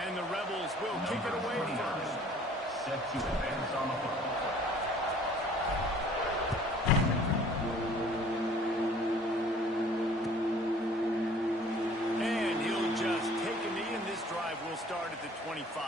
And the Rebels will kick it away first. Set to advance on the football. And he'll just take a knee, and this drive will start at the 25.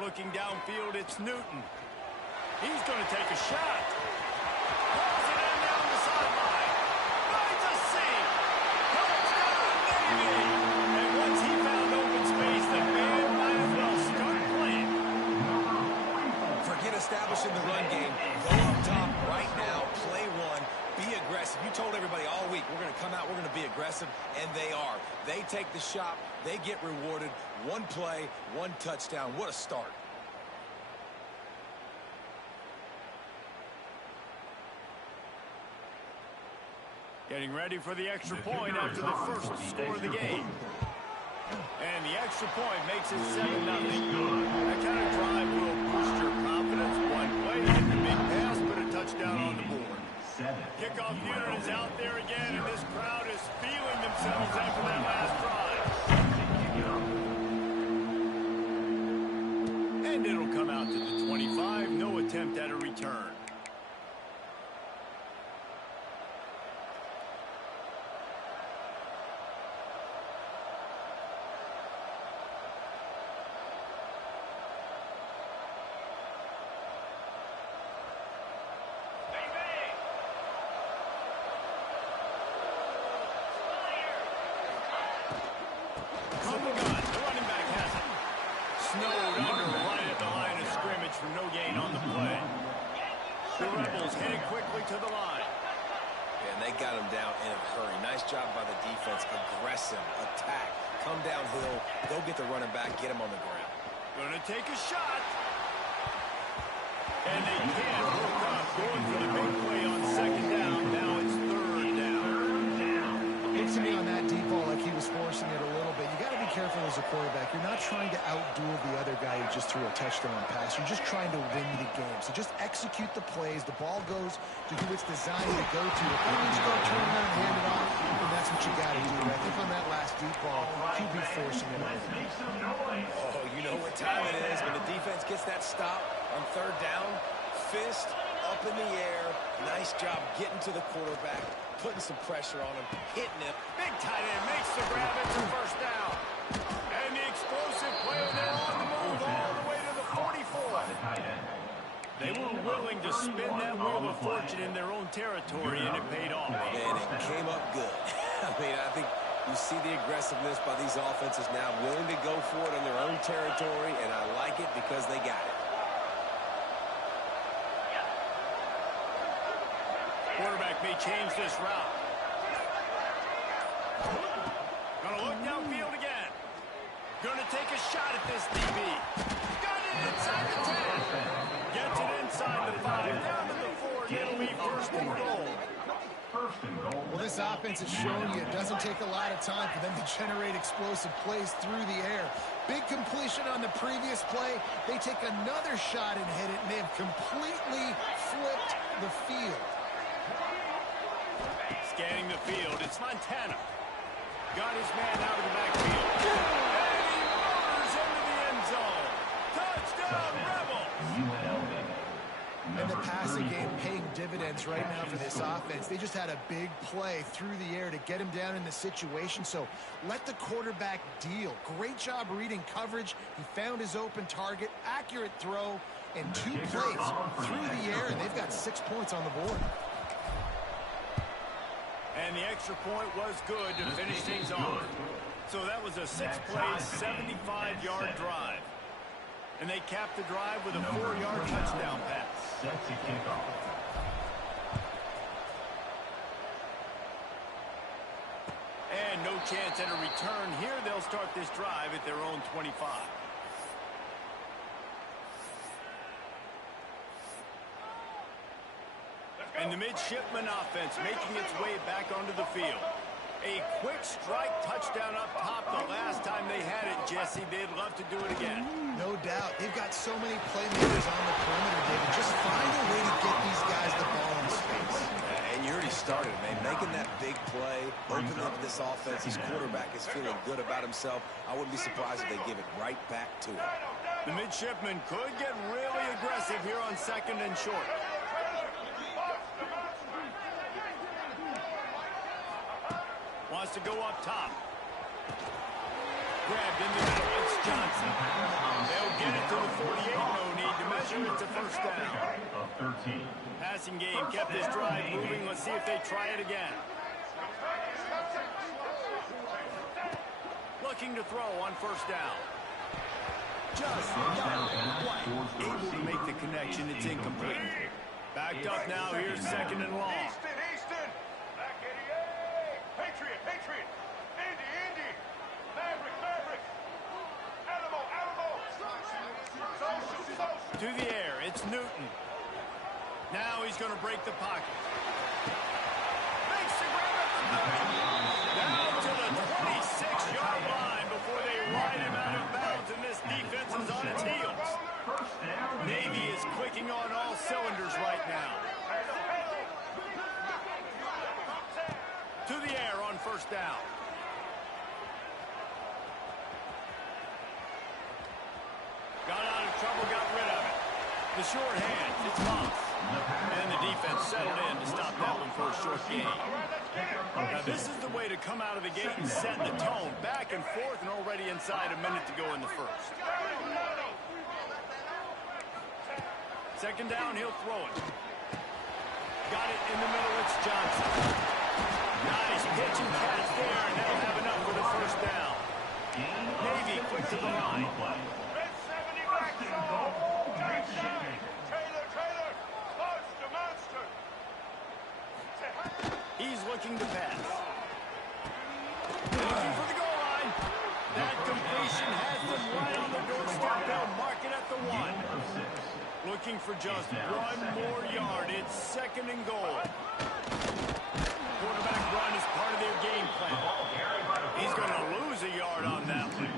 Looking downfield, it's Newton. He's going to take a shot. Pulls it in down the sideline. Finds a seam. Touchdown, Navy! And once he found open space, the man might as well start playing. Forget establishing the run game. Go up top right now. Play one. Be aggressive. You told everybody all week, we're going to come out, we're going to be aggressive, and they are. They take the shot. They get rewarded. One play, one touchdown. What a start. Getting ready for the extra point after the first score of the game. And the extra point makes it 7-0. That kind of drive will boost your confidence. One play, hit the big pass, put a touchdown on the board. Kickoff unit is out there again, and this crowd is feeling themselves after that last drive. And it'll come out to the 25. No attempt at a return. No gain on the play. The Rebels heading quickly to the line. And they got him down in a hurry. Nice job by the defense. Aggressive, attack, come downhill, go get the running back, get him on the ground. Gonna take a shot. And they can't hook up. Going for the big play on second down. Now it's third down. Looks to me on that deep ball like he was forcing it a little bit. You got to be careful as a quarterback. You're not trying to outduel the other guy who just threw a touchdown pass. You're just trying to win the game. So just execute the plays. The ball goes to who it's designed to go to. If that means you got to turn around and hand it off, then that's what you got to do. I think on that last deep ball, QB forcing it over. Oh, you know what time it is. When the defense gets that stop on third down, fist up in the air. Nice job getting to the quarterback, putting some pressure on him, hitting him. Big tight end makes the grab. It's a first down. And the explosive play there on the move all the way to the 44. They were willing to spin that wheel of fortune in their own territory, and it paid off. And it came up good. I think you see the aggressiveness by these offenses now, willing to go for it in their own territory, and I like it because they got it. Quarterback may change this route. Gonna look downfield again. Gonna take a shot at this DB. Got it inside the 10. Gets it inside the 5. Down to the 4. It'll be first and goal. Well, this offense has shown you it doesn't take a lot of time for them to generate explosive plays through the air. Big completion on the previous play. They take another shot and hit it, and they have completely flipped the field. Scanning the field, it's Montana. Got his man out of the backfield. And he murders into the end zone. Touchdown, Rebels! And the passing game paying dividends right now for this offense. They just had a big play through the air to get him down in the situation. So let the quarterback deal. Great job reading coverage. He found his open target, accurate throw, and 2 plays through the air, and they've got 6 points on the board. And the extra point was good to finish things off. So that was a 6-play, 75-yard drive. And they capped the drive with a 4-yard touchdown pass. Set to kick off. And no chance at a return here. They'll start this drive at their own 25. And the midshipman offense making its way back onto the field. A quick strike touchdown up top the last time they had it, Jesse. They'd love to do it again. No doubt. They've got so many playmakers on the perimeter, David. Just find a way to get these guys the ball in space. And you already started, man. Making that big play, opening up this offense. His quarterback is feeling good about himself. I wouldn't be surprised if they give it right back to him. The midshipman could get really aggressive here on 2nd and short. Wants to go up top. Grabbed in the middle. It's Johnson. They'll get it to the 48. No need to measure. It's a first down. Passing game kept this drive moving. Let's see if they try it again. Looking to throw on first down. Just able to make the connection. It's incomplete. Backed up now. Here's 2nd and long. To the air, it's Newton. Now he's going to break the pocket. Makes the grab at the 30. Down to the 26-yard line before they ride him out of bounds, and this defense is on its heels. Navy is clicking on all cylinders right now. To the air on first down. Got out of trouble, got rid of it. The short hand, it's Moss. And the defense settled in to stop that one for a short gain. Now this is the way to come out of the gate and set the tone. Back and forth and already inside a minute to go in the first. 2nd down, he'll throw it. Got it in the middle, it's Johnson. Nice pitch and catch there, and they'll have enough for the first down. Navy quick to the line. He's looking to pass. Looking for the goal line. That completion has them right on the doorstep. They'll mark it at the 1. Looking for just 1 more yard. It's 2nd and goal. Quarterback run is part of their game plan. He's going to lose a yard on that one.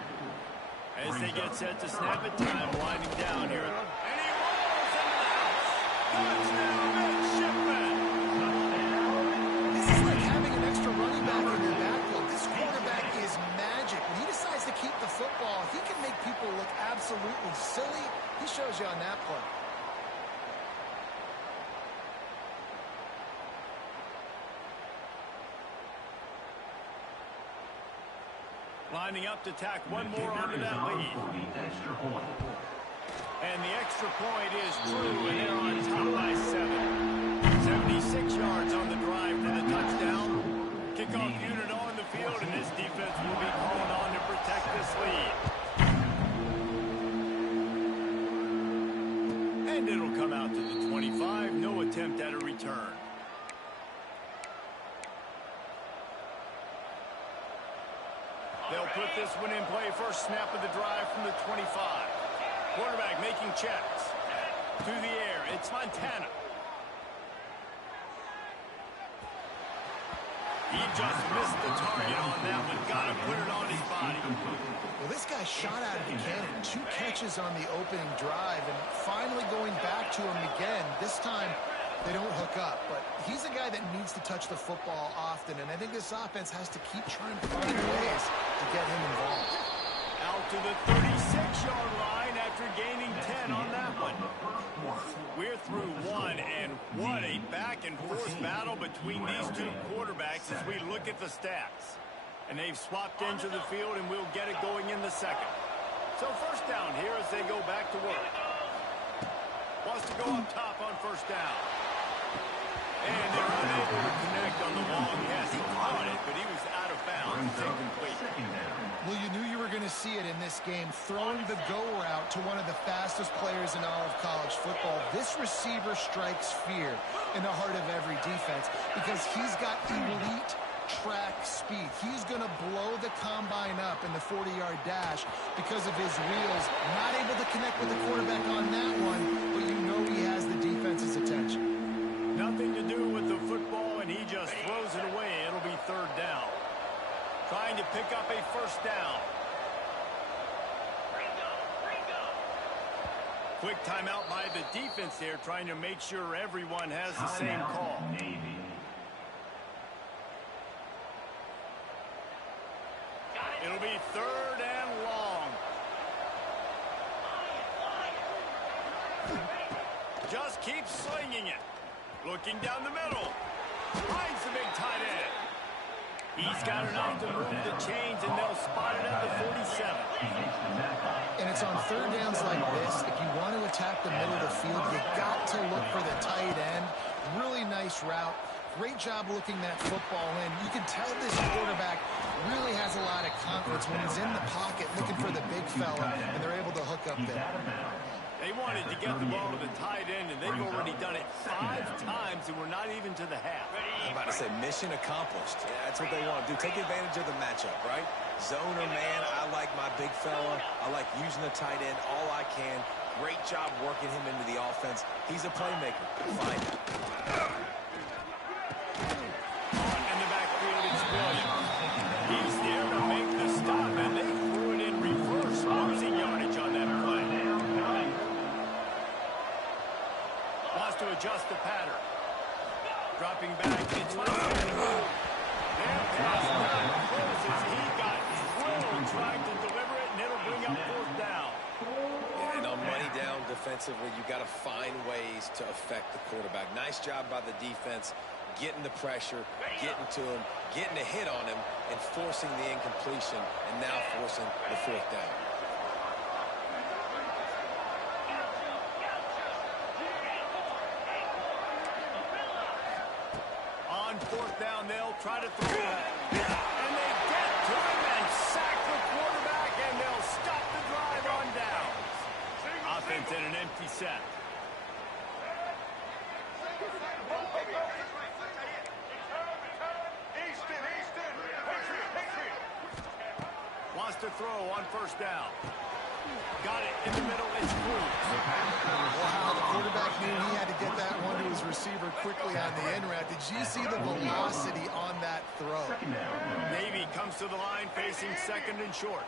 As they get set to snap it, time winding down here. And he rolls into the house. Touchdown, midshipman. This is like having an extra running back in your backfield. This quarterback is magic. When he decides to keep the football, he can make people look absolutely silly. He shows you on that play. Lining up to tack 1 more onto that lead. And the extra point is true, and they're on top by 7. 76 yards on the drive for the touchdown. Kickoff unit on the field, and this defense will be called on to protect this lead. And it'll come out to the 25. No attempt at a return. They'll put this one in play. First snap of the drive from the 25. Quarterback making checks. To the air, it's Montana. He just missed the target on that one. Got to put it on his body. Well, this guy shot out of the cannon. 2 catches on the opening drive, and finally going back to him again. This time, they don't hook up, but he's a guy that needs to touch the football often, and I think this offense has to keep trying to find ways to get him involved. Out to the 36-yard line after gaining 10 on that one. We're through What a back-and-forth battle between these two quarterbacks as we look at the stats. And they've swapped into the field, and we'll get it going in the second. So first down here as they go back to work. Wants to go up top on first down. And they're unable to connect on the long pass. He caught it, but he was out of bounds. Incomplete. Well, you knew you were going to see it in this game. Throwing the go route to one of the fastest players in all of college football. This receiver strikes fear in the heart of every defense because he's got elite track speed. He's going to blow the combine up in the 40-yard dash because of his wheels. Not able to connect with the quarterback on that one, but you know he has the defense's attention. Nothing to do with the football, and he just throws it away. It'll be third down. Trying to pick up a first down. Quick timeout by the defense there, trying to make sure everyone has the same call. It'll be third and long. Just keep slinging it. Looking down the middle. Finds the big tight end. He's got enough to move the chains, and they'll spot it at the 47. And it's on third downs like this. If you want to attack the middle of the field, you got to look for the tight end. Really nice route. Great job looking that football in. You can tell this quarterback really has a lot of confidence when he's in the pocket looking for the big fella, and they're able to hook up there. They wanted to get the ball to the tight end, and they've already done it 5 times, and we're not even to the half. I'm about to say mission accomplished. Yeah, that's what they want to do. Take advantage of the matchup, right? Zone or man, I like my big fella. I like using the tight end all I can. Great job working him into the offense. He's a playmaker. Find him. In the backfield, it's Williams. He's there to make the stop, and they threw it in reverse, losing yardage on that play. Wants to adjust the pattern. Dropping back, it's their pass closes. He got drilled trying to deliver it, and it'll bring up fourth down. Yeah, and on money down defensively, you got to find ways to affect the quarterback. Nice job by the defense, getting the pressure, getting to him, getting a hit on him, and forcing the incompletion, and now forcing the fourth down. On fourth down, they'll try to throw it. And they get to him and sack the quarterback, and they'll stop the drive on downs. Offense in an empty set. Wants to throw on first down. Got it in the middle. It's Cruz. Wow, the quarterback knew he had to get that one to his receiver quickly on the in route. Did you see the velocity on that throw? Navy comes to the line facing second and short.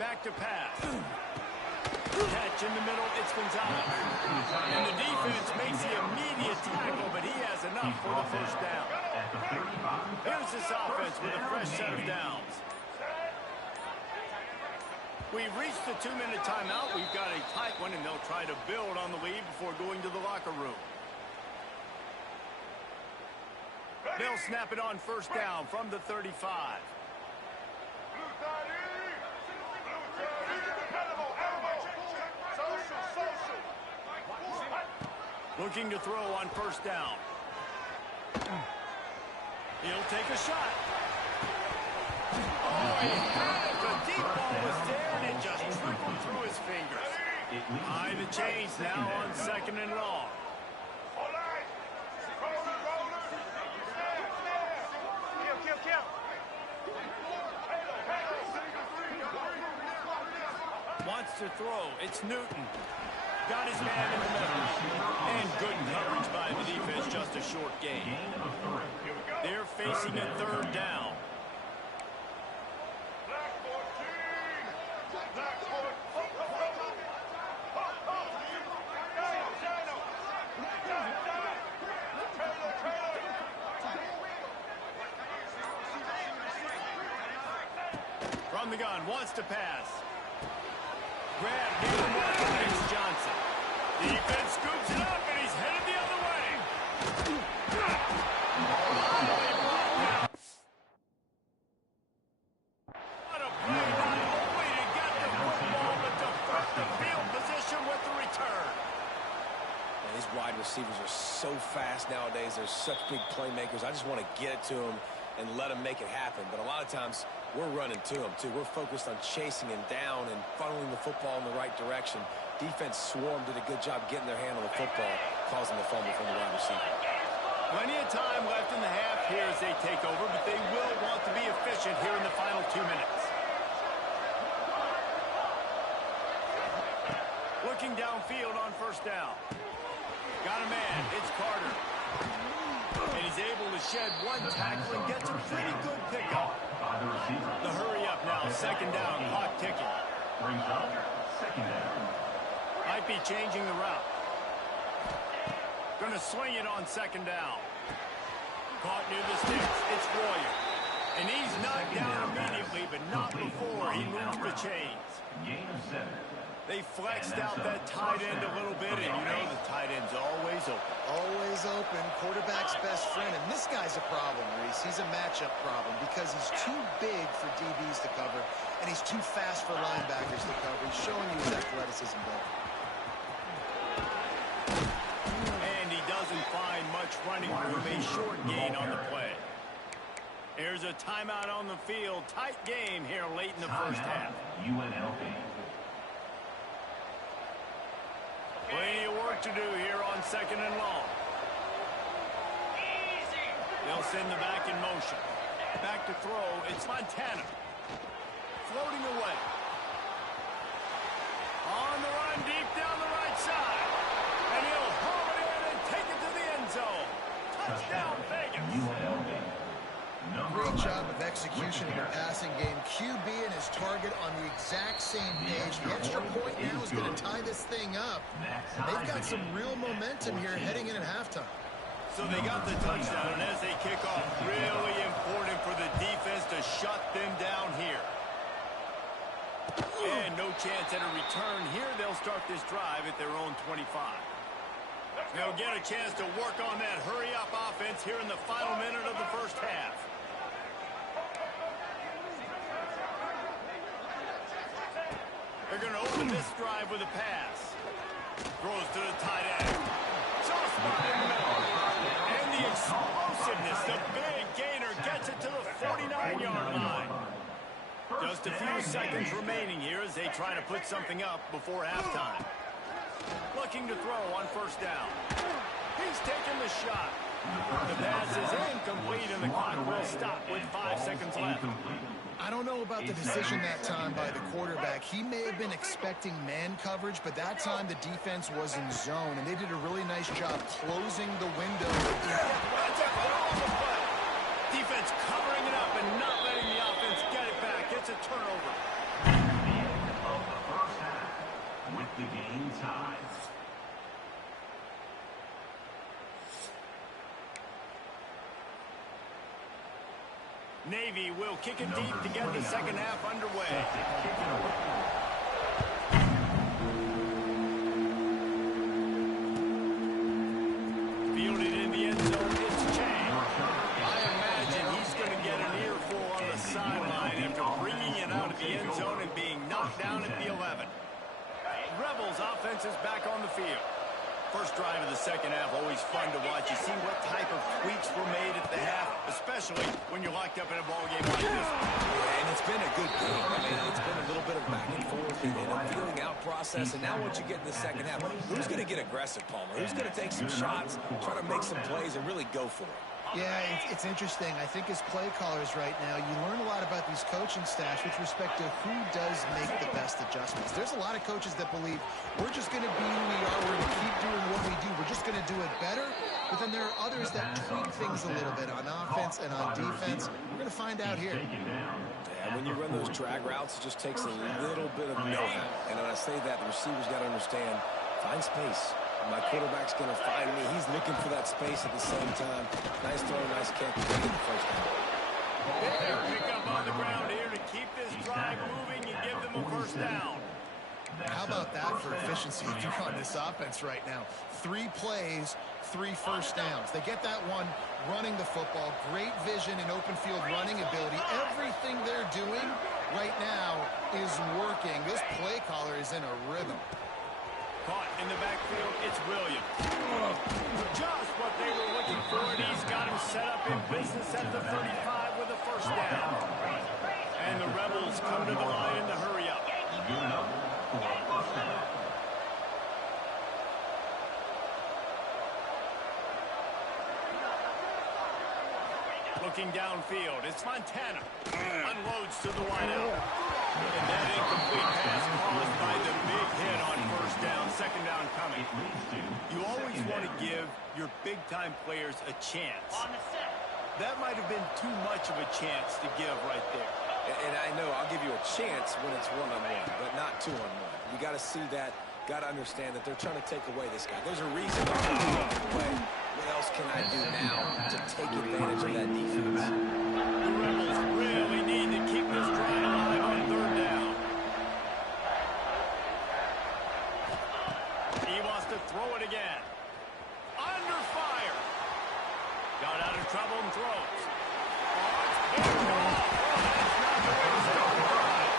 Back to pass. Catch in the middle. It's Gonzalez. And the defense makes the immediate tackle, but he has enough for the first down. Here's this offense with a fresh set of downs. We've reached the 2-minute timeout. We've got a tight one, and they'll try to build on the lead before going to the locker room. They'll snap it on first down from the 35. Looking to throw on first down. He'll take a shot. Oh, he had it. The deep ball was there, and it just trickled through his fingers. High the chains now on second and long. Wants to throw. It's Newton. Got his man in the middle. And good coverage by the defense, just a short gain. They're facing a third down. From the gun, wants to pass. Grab, near the marker, Johnson. defense scoops it up, and he's headed the other way. What a play, not only to get the football, but to flip the field position with the return. Man, these wide receivers are so fast nowadays. They're such big playmakers. I just want to get it to them and let them make it happen. But a lot of times, we're running to them, too. We're focused on chasing him down and funneling the football in the right direction. Defense swarmed, did a good job getting their hand on the football, causing the fumble from the wide receiver. Plenty of time left in the half here as they take over, but they will want to be efficient here in the final 2 minutes. Looking downfield on first down. Got a man. It's Carter. And he's able to shed one tackle and gets a pretty good pickup. The hurry up now. Second down. Clock ticking. Brings up second down. Might be changing the route. Going to swing it on second down. Caught near the sticks. It's Royer. And he's knocked down immediately, but not before he moves the chains. Gain of 7. They flexed out that tight end a little bit, and you know the tight end's always open. Always open, quarterback's best friend. And this guy's a problem, Reese. He's a matchup problem because he's too big for DBs to cover, and he's too fast for linebackers to cover. He's showing you his athleticism better. And he doesn't find much running room. A short gain on the play. Here's a timeout on the field. Tight game here late in the first half. UNLV. Plenty of work to do here on second and long. They'll send the back in motion. Back to throw. It's Montana. Floating away. On the run deep down the right side. And he'll haul it in and take it to the end zone. Touchdown, Vegas. UNLV. Great job of execution in the passing game. QB and his target on the exact same page. The extra point now is going to tie this thing up. They've got some real momentum here heading in at halftime. So they got the touchdown, and as they kick off, really important for the defense to shut them down here. And no chance at a return here. They'll start this drive at their own 25. They'll get a chance to work on that hurry-up offense here in the final minute of the first half. They're going to open this drive with a pass. Throws to the tight end. Toss spot in the middle. And the explosiveness, the big gainer gets it to the 49-yard line. Just a few seconds remaining here as they try to put something up before halftime. Looking to throw on first down. He's taking the shot. The pass is incomplete, and the clock will stop with 5 seconds left. I don't know about the decision that time by the quarterback. He may have been expecting man coverage, but that time the defense was in zone, and they did a really nice job closing the window. That's a call on the play. Defense covering it up and not letting the offense get it back. It's a turnover. The end of the first half with the game tied. Navy will kick it deep to get the second half underway. Fielded in the end zone, it's Chang. I imagine he's going to get an earful on the sideline after bringing it out of the end zone and being knocked down at the 11. Rebels offense is back on the field. First drive of the second half, always fun to watch. You see what type of tweaks were made at the half, especially when you're locked up in a ball game like this. Yeah, and it's been a good game. I mean, it's been a little bit of back and forth and a feeling out process. And now once you get in the second half, who's going to get aggressive, Palmer? Who's going to take some shots, try to make some plays, and really go for it? Yeah, it's interesting. I think as play callers right now, you learn a lot about these coaching staffs with respect to who does make the best adjustments. There's a lot of coaches that believe we're just going to be who we are. We're going to keep doing what we do. We're just going to do it better. But then there are others that tweak things a little bit on offense and on defense. We're going to find out here. Yeah, when you run those drag routes, it just takes a little bit of know-how. And when I say that, the receivers got to understand, find space. My quarterback's going to find me. He's looking for that space at the same time. Nice throw, nice catch. Get the first down. Pick up on the ground here to keep this drive moving and give them a first down. How about that for efficiency if you're on this offense right now? 3 plays, 3 first downs. They get that one running the football. Great vision and open field running ability. Everything they're doing right now is working. This play caller is in a rhythm. Caught in the backfield, it's Williams. Just what they were looking for, and he's got him set up in business at the 35 with a first down. And the Rebels come to the line in the hurry up. Looking downfield, it's Montana. Unloads to the wideout. And that incomplete pass caused by the big hit on first down, second down coming. You always want to give your big-time players a chance. That might have been too much of a chance to give right there. And I know I'll give you a chance when it's one-on-one, but not two-on-one. You got to see that, got to understand that they're trying to take away this guy. There's a reason they're trying to take him away. What else can I do now to take advantage of that defense? The Rebels really need to keep this drive alive on third down. He wants to throw it again. Under fire. Got out of trouble and throws. Oh, it's picked off. That's not the way to start the drive.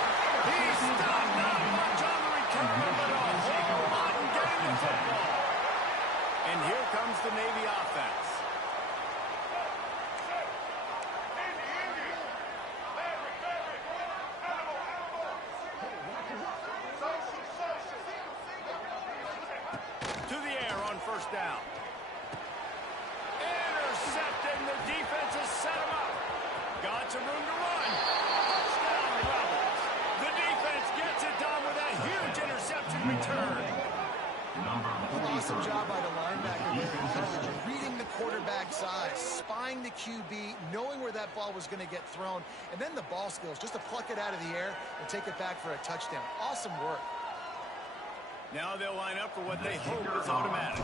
He's stopped. Not much on the return, but a whole lot in getting the football. And here comes the Navy offense. To the air on first down. Intercepted, and the defense has set him up. Got some room to run. Touchdown, Rebels. The defense gets it done with a huge interception return. Awesome job by the linebacker there in coverage, reading the quarterback's eyes, spying the QB, knowing where that ball was going to get thrown, and then the ball skills just to pluck it out of the air and take it back for a touchdown. Awesome work. Now they'll line up for what they hope is automatic.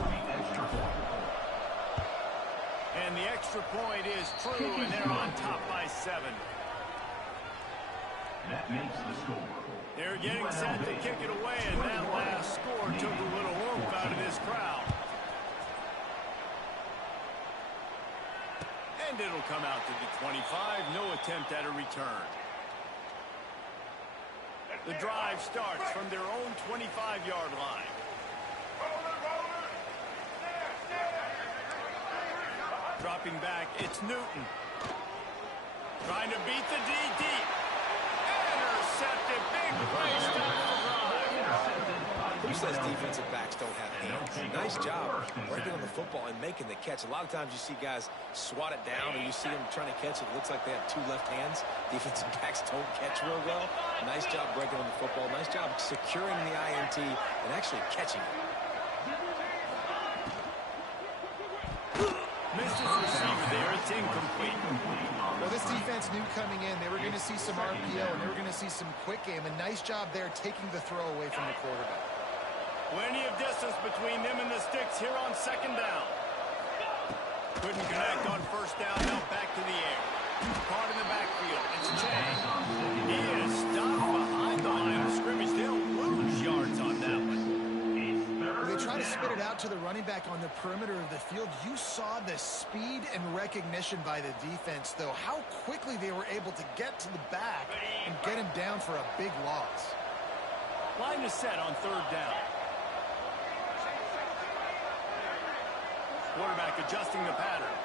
And the extra point is true, and they're on top by 7. That makes the score. They're getting set to kick it away, and that last score took a little oomph out of this crowd. And it'll come out to the 25. No attempt at a return. The drive starts from their own 25-yard line. Dropping back, it's Newton. Trying to beat the D deep. Intercepted. Big play stop the drive. Who says defensive backs don't have hands? Nice job breaking on the football and making the catch. A lot of times you see guys swat it down, or you see them trying to catch it. It looks like they have 2 left hands. Defensive backs don't catch real well. Nice job breaking on the football. Nice job securing the INT and actually catching it. Missed his receiver there. It's incomplete. Well, this defense knew coming in they were going to see some RPO and they were going to see some quick game. A nice job there taking the throw away from the quarterback. Plenty of distance between them and the sticks here on second down. Couldn't connect on first down. Now back to the air. Caught in the backfield. It's Chang. He is stopped behind the line of scrimmage. They'll lose yards on that one. They try to spit it out to the running back on the perimeter of the field. You saw the speed and recognition by the defense, though. How quickly they were able to get to the back and get him down for a big loss. Line is set on third down. Quarterback adjusting the pattern.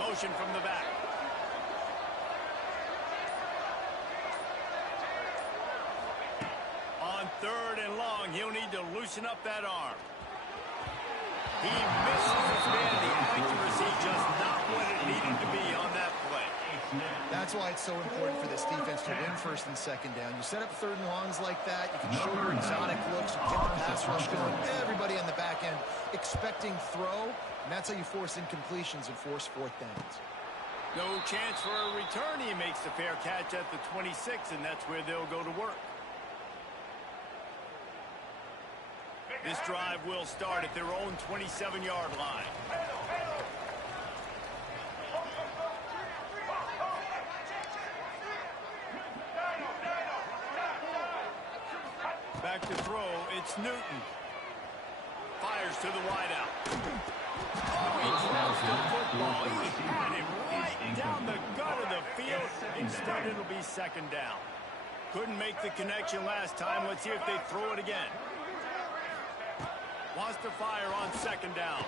Motion from the back. On third and long, he'll need to loosen up that arm. He misses his man. The accuracy just not what it needed to be on that play. That's why it's so important for this defense to win first and second down. You set up third and longs like that. You can show your exotic looks. You get the pass rush going. Everybody on the back end expecting throw. And that's how you force incompletions and force fourth downs. No chance for a return. He makes the fair catch at the 26, and that's where they'll go to work. This drive will start at their own 27-yard line. Back to throw It's Newton. Fires to the wideout. Oh, he drops the football. He had him right down the gut of the field. Instead, it'll be second down. Couldn't make the connection last time. Let's see if they throw it again. Wants to fire on second down.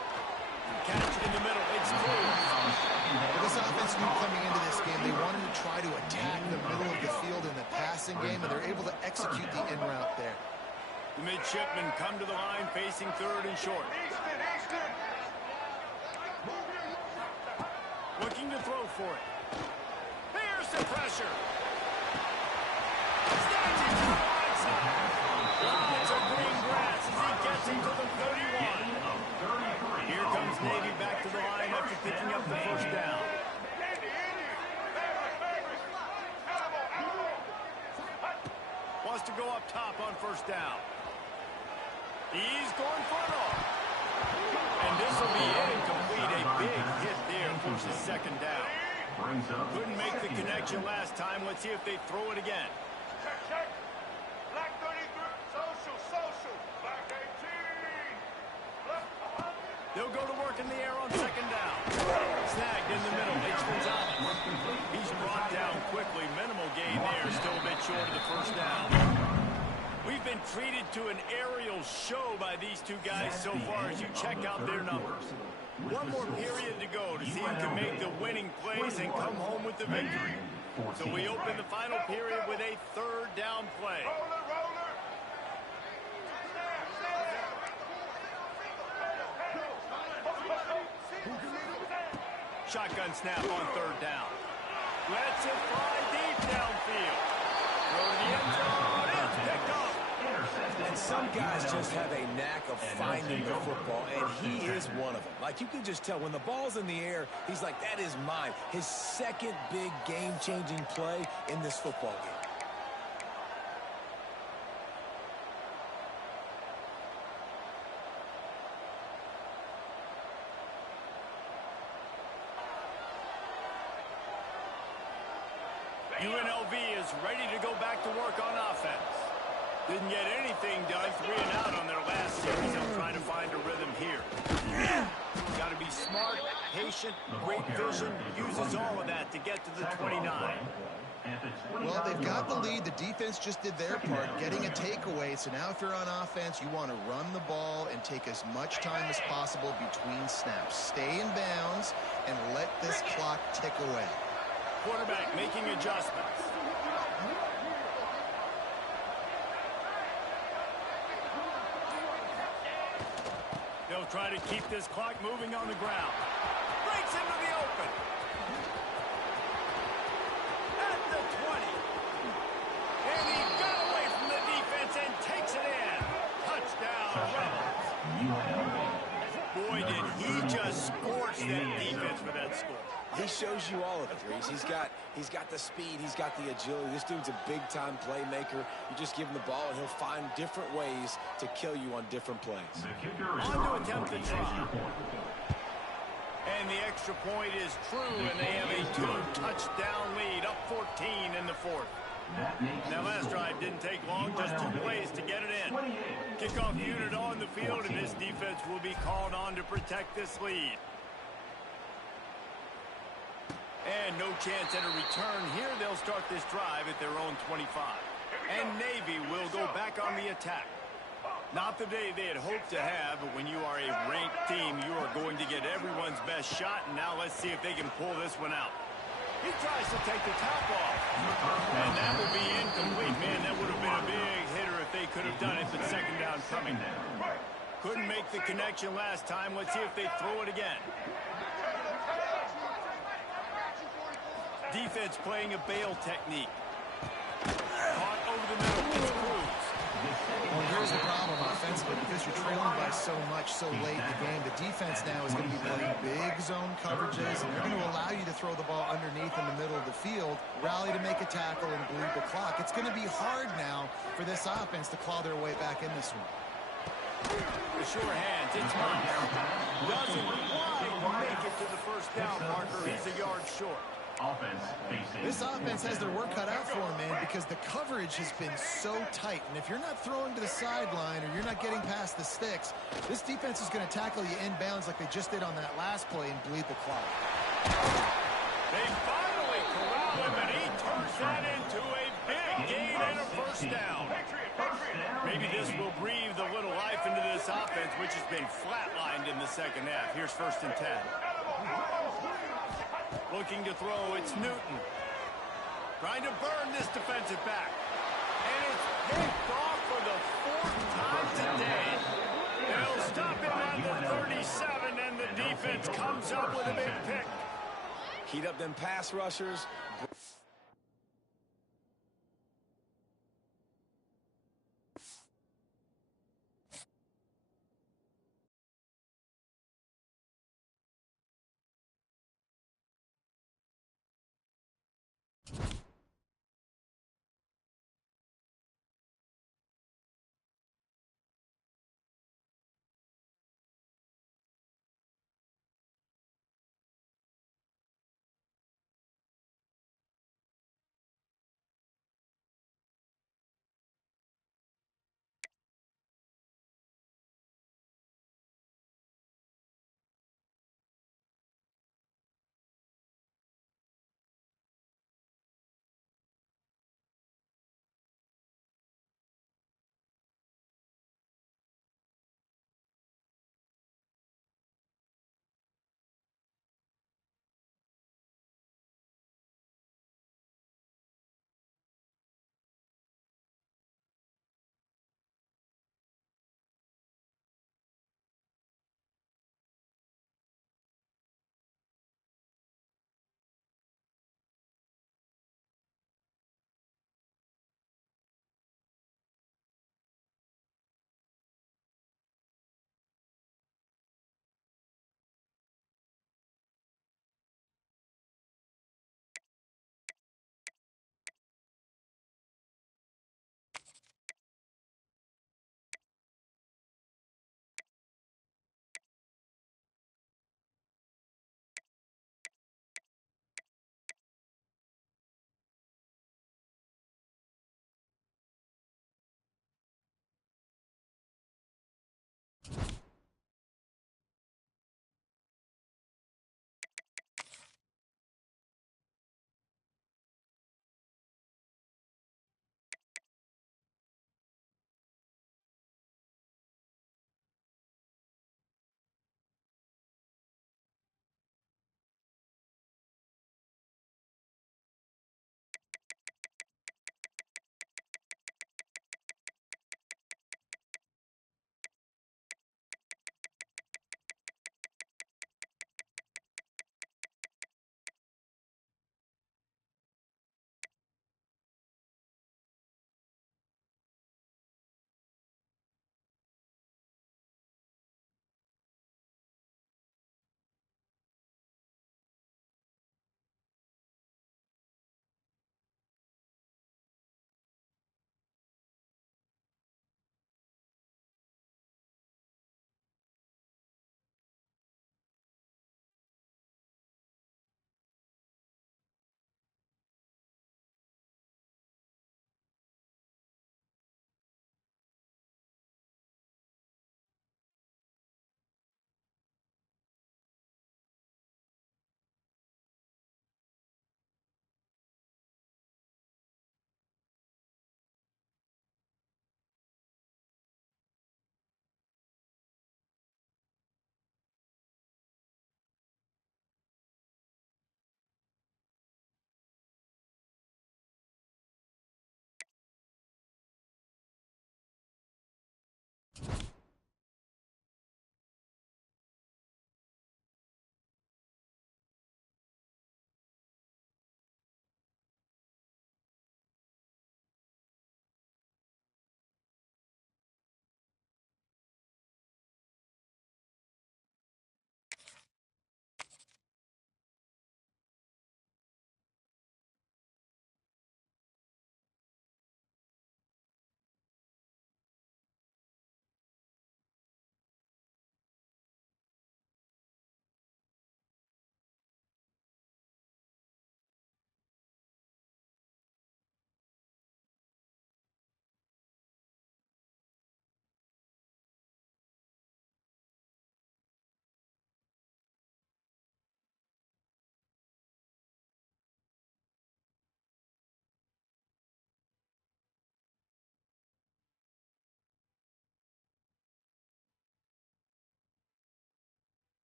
Catch in the middle. It's through. This offense knew coming into this game they wanted to try to attack the middle of the field in the passing game, and they're able to execute the in route there. The midshipmen come to the line facing third and short. Looking to throw for it. Here's the pressure. Snatching to the right side. Lots of green grass as he gets into the 31. Here comes Navy back to the line after picking up the first down. Wants to go up top on first down. He's going for it all. And this will be incomplete. A big hit there forces second down. Couldn't make the connection last time. Let's see if they throw it again. Black 33, social. Black 18. They'll go to work in the air on second down. Snagged in the middle. It's Gonzalez. He's brought down quickly. Minimal gain there. Still a bit short of the first down. We've been treated to an aerial show by these two guys so far as you check out their numbers. One more period to go to see who can make the winning plays and come home with the victory. So we open the final period with a third down play. Shotgun snap on third down. Lets it fly deep downfield. Throw to the end zone. It's picked up. And some guys just have a knack of finding the football, and he is one of them. Like, you can just tell when the ball's in the air, he's like, that is mine. His second big game-changing play in this football game. UNLV is ready to go back to work on offense. Didn't get anything done, 3 and out on their last series. They'll try to find a rhythm here. Got to be smart, patient, great vision. Uses all of that to get to the 29. Well, they've got the lead. The defense just did their part, getting a takeaway. So now if you're on offense, you want to run the ball and take as much time as possible between snaps. Stay in bounds and let this clock tick away. Quarterback making adjustments. They'll try to keep this clock moving on the ground. Breaks into the open. At the 20. And he got away from the defense and takes it in. Touchdown, Rebels. Boy, did he just scorch that defense for that score. He shows you all of it, Reese. He's got the speed. He's got the agility. This dude's a big-time playmaker. You just give him the ball, and he'll find different ways to kill you on different plays. On to attempt the try. And the extra point is true, and they have a 2-touchdown lead, up 14 in the fourth. Now, last drive didn't take long, just 2 plays to get it in. Kickoff unit on the field, and this defense will be called on to protect this lead. And no chance at a return here. They'll start this drive at their own 25. And Navy will go back on the attack. Not the day they had hoped to have, but when you are a ranked team, you are going to get everyone's best shot. And now let's see if they can pull this one out. He tries to take the top off. And that will be incomplete. Man, that would have been a big hitter if they could have done it, but second down coming. Couldn't make the connection last time. Let's see if they throw it again. Defense playing a bail technique. Caught over the middle. It's Cruz. Well, here's the problem offensively. Because you're trailing by so much so late in the game, the defense now is going to be playing big zone coverages, and they're going to allow you to throw the ball underneath in the middle of the field, rally to make a tackle, and bleed the clock. It's going to be hard now for this offense to claw their way back in this one. The sure hands. It's Moss. Doesn't quite make it to the first down marker. He's a yard short. offense facing. This offense has their work cut out for them, man, because the coverage has been so tight. And if you're not throwing to the sideline or you're not getting past the sticks, this defense is going to tackle you inbounds like they just did on that last play and bleed the clock. They finally corral him, and he turns that into a big gain and a first down. Maybe this will breathe a little life into this offense, which has been flatlined in the second half. Here's 1st and 10. Looking to throw, it's Newton. Trying to burn this defensive back. And it's picked off for the 4th time today. They'll stop him at the 37, and the defense comes up with a big pick. Heat up them pass rushers.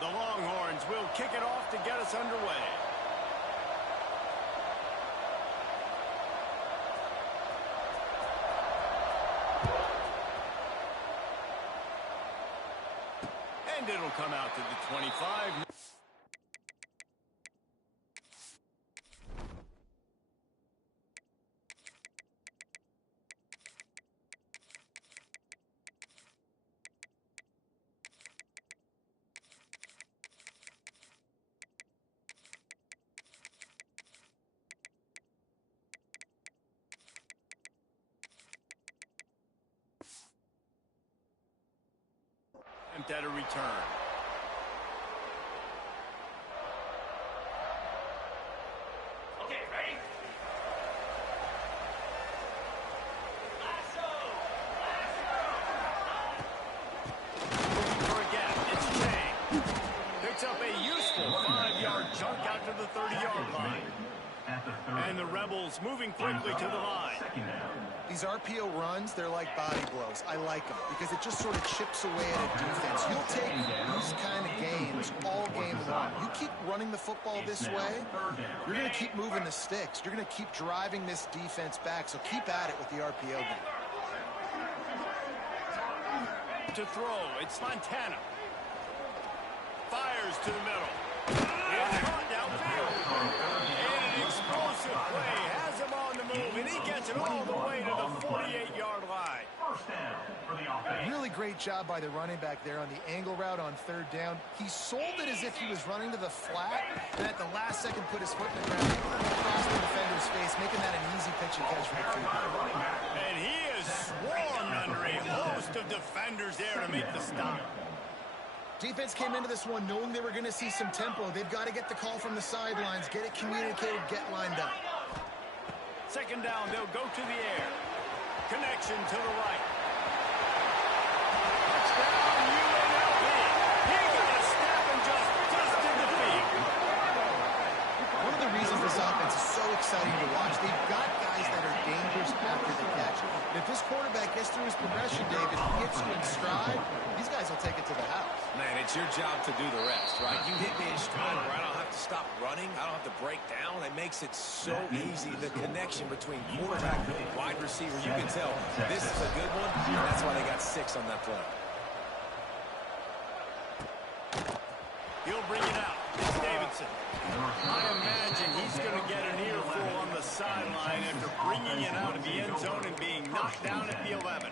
The Longhorns will kick it off to get us underway. And it'll come out to the 25. At a return. Okay, ready? Looking for a gap. It's Chang. Picks up a useful 5-yard chunk out to the 30-yard line. And the Rebels moving quickly to the line. These RPO runs, they're like body blows. I like them because it just sort of chips away at a defense. You'll take these kind of games all game long. You keep running the football this way, you're going to keep moving the sticks. You're going to keep driving this defense back, so keep at it with the RPO game. To throw, it's Montana. Fires to the middle. It's caught downfield. And an explosive play has him on the move, and he gets it all the way to the 48-yard line. First down for the offense. Really great job by the running back there on the angle route on third down. He sold it as if he was running to the flat, and at the last second put his foot in the ground across the defender's face, making that an easy pitch and catch for the fullback. And he is swarmed under a host of defenders there to make the stop. Defense came into this one knowing they were going to see some tempo. They've got to get the call from the sidelines, get it communicated, get lined up. Second down, they'll go to the air. Connection to the right. Touchdown, UNLV. He got a snap and just dusted the field. One of the reasons this offense is so exciting to watch, they've got guys that are dangerous after the catch. And if this quarterback gets through his progression, David, he gets you in stride, these guys will take it to the house. Man, it's your job to do the rest, right? You hit me in stride where I don't have to stop running. I don't have to break down. It makes it so easy. The connection between quarterback and wide receiver, you can tell this is a good one, and that's why they got 6 on that play. He'll bring it out. It's Davidson. I imagine he's going to get an earful on the sideline after bringing it out of the end zone and being knocked down at the 11.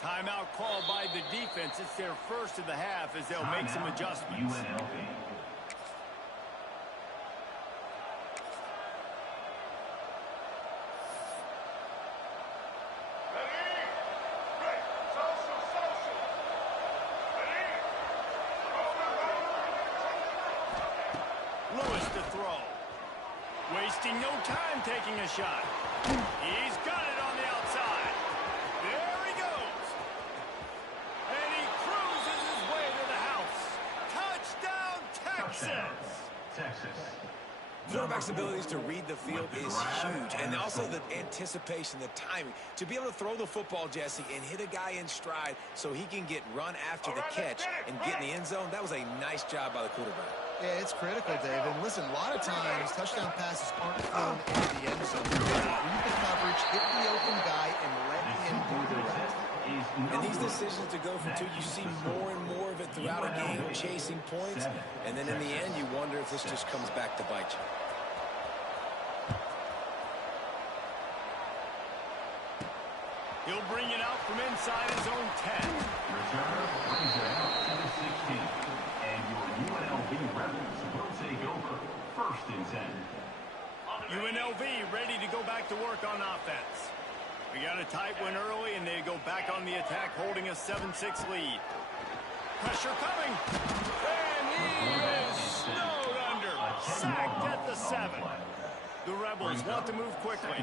Timeout called by the defense. It's their first of the half as they'll make some adjustments. Lewis to throw. Wasting no time taking a shot. He's got it on the outside. There he goes. And he cruises his way to the house. Touchdown, Texas. Texas. Quarterback's abilities to read the field is huge, and also the anticipation, the timing. To be able to throw the football, Jesse, and hit a guy in stride so he can get run after the catch and get in the end zone, that was a nice job by the quarterback. Yeah, it's critical, David. And listen, a lot of times, touchdown passes aren't thrown into the end zone. You got to read the coverage, hit the open guy, and let him do the rest. And these decisions to go for 2, you see more and more of it throughout a game, chasing points. And then in the end, you wonder if this just comes back to bite you. He'll bring it out from inside his own 10. Return brings it out to the 16. And your UNLV Rebels will take over first and 10. UNLV ready to go back to work on offense. We got a tight one early, and they go back on the attack, holding a 7-6 lead. Pressure coming. And he is snowed under. Sacked at the 7. The Rebels want to move quickly.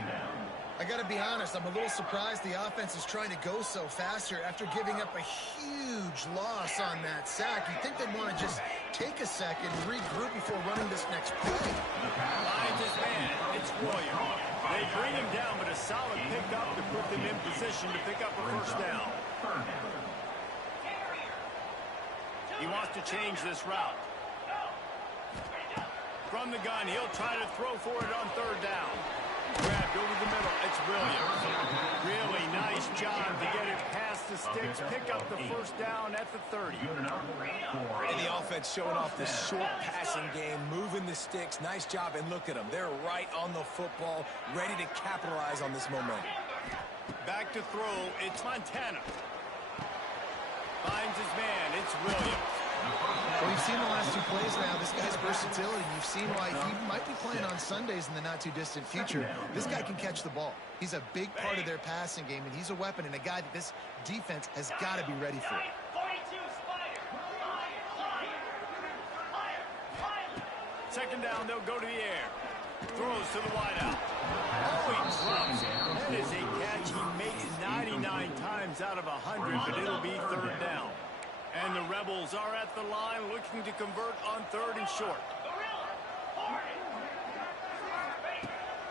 I got to be honest, I'm a little surprised the offense is trying to go so faster after giving up a huge loss on that sack. You'd think they'd want to just take a second and regroup before running this next play. Finds his man. It's Williams. They bring him down, but a solid pickup to put them in position to pick up a first down. He wants to change this route. From the gun, he'll try to throw for it on third down. Grabbed over the middle. It's Williams. Really nice job to get it past the sticks. Pick up the first down at the 30. And the offense showing off the short passing game, moving the sticks. Nice job, and look at them. They're right on the football, ready to capitalize on this momentum. Back to throw. It's Montana. Finds his man. It's Williams. Well, you've seen the last two plays now. This guy's versatility. You've seen why he might be playing on Sundays in the not-too-distant future. This guy can catch the ball. He's a big part of their passing game, and he's a weapon and a guy that this defense has got to be ready for. Second down, they'll go to the air. Throws to the wideout. Oh, he drops it. That is a catch he makes 99 times out of 100, but it'll be third down. And the Rebels are at the line looking to convert on third and short.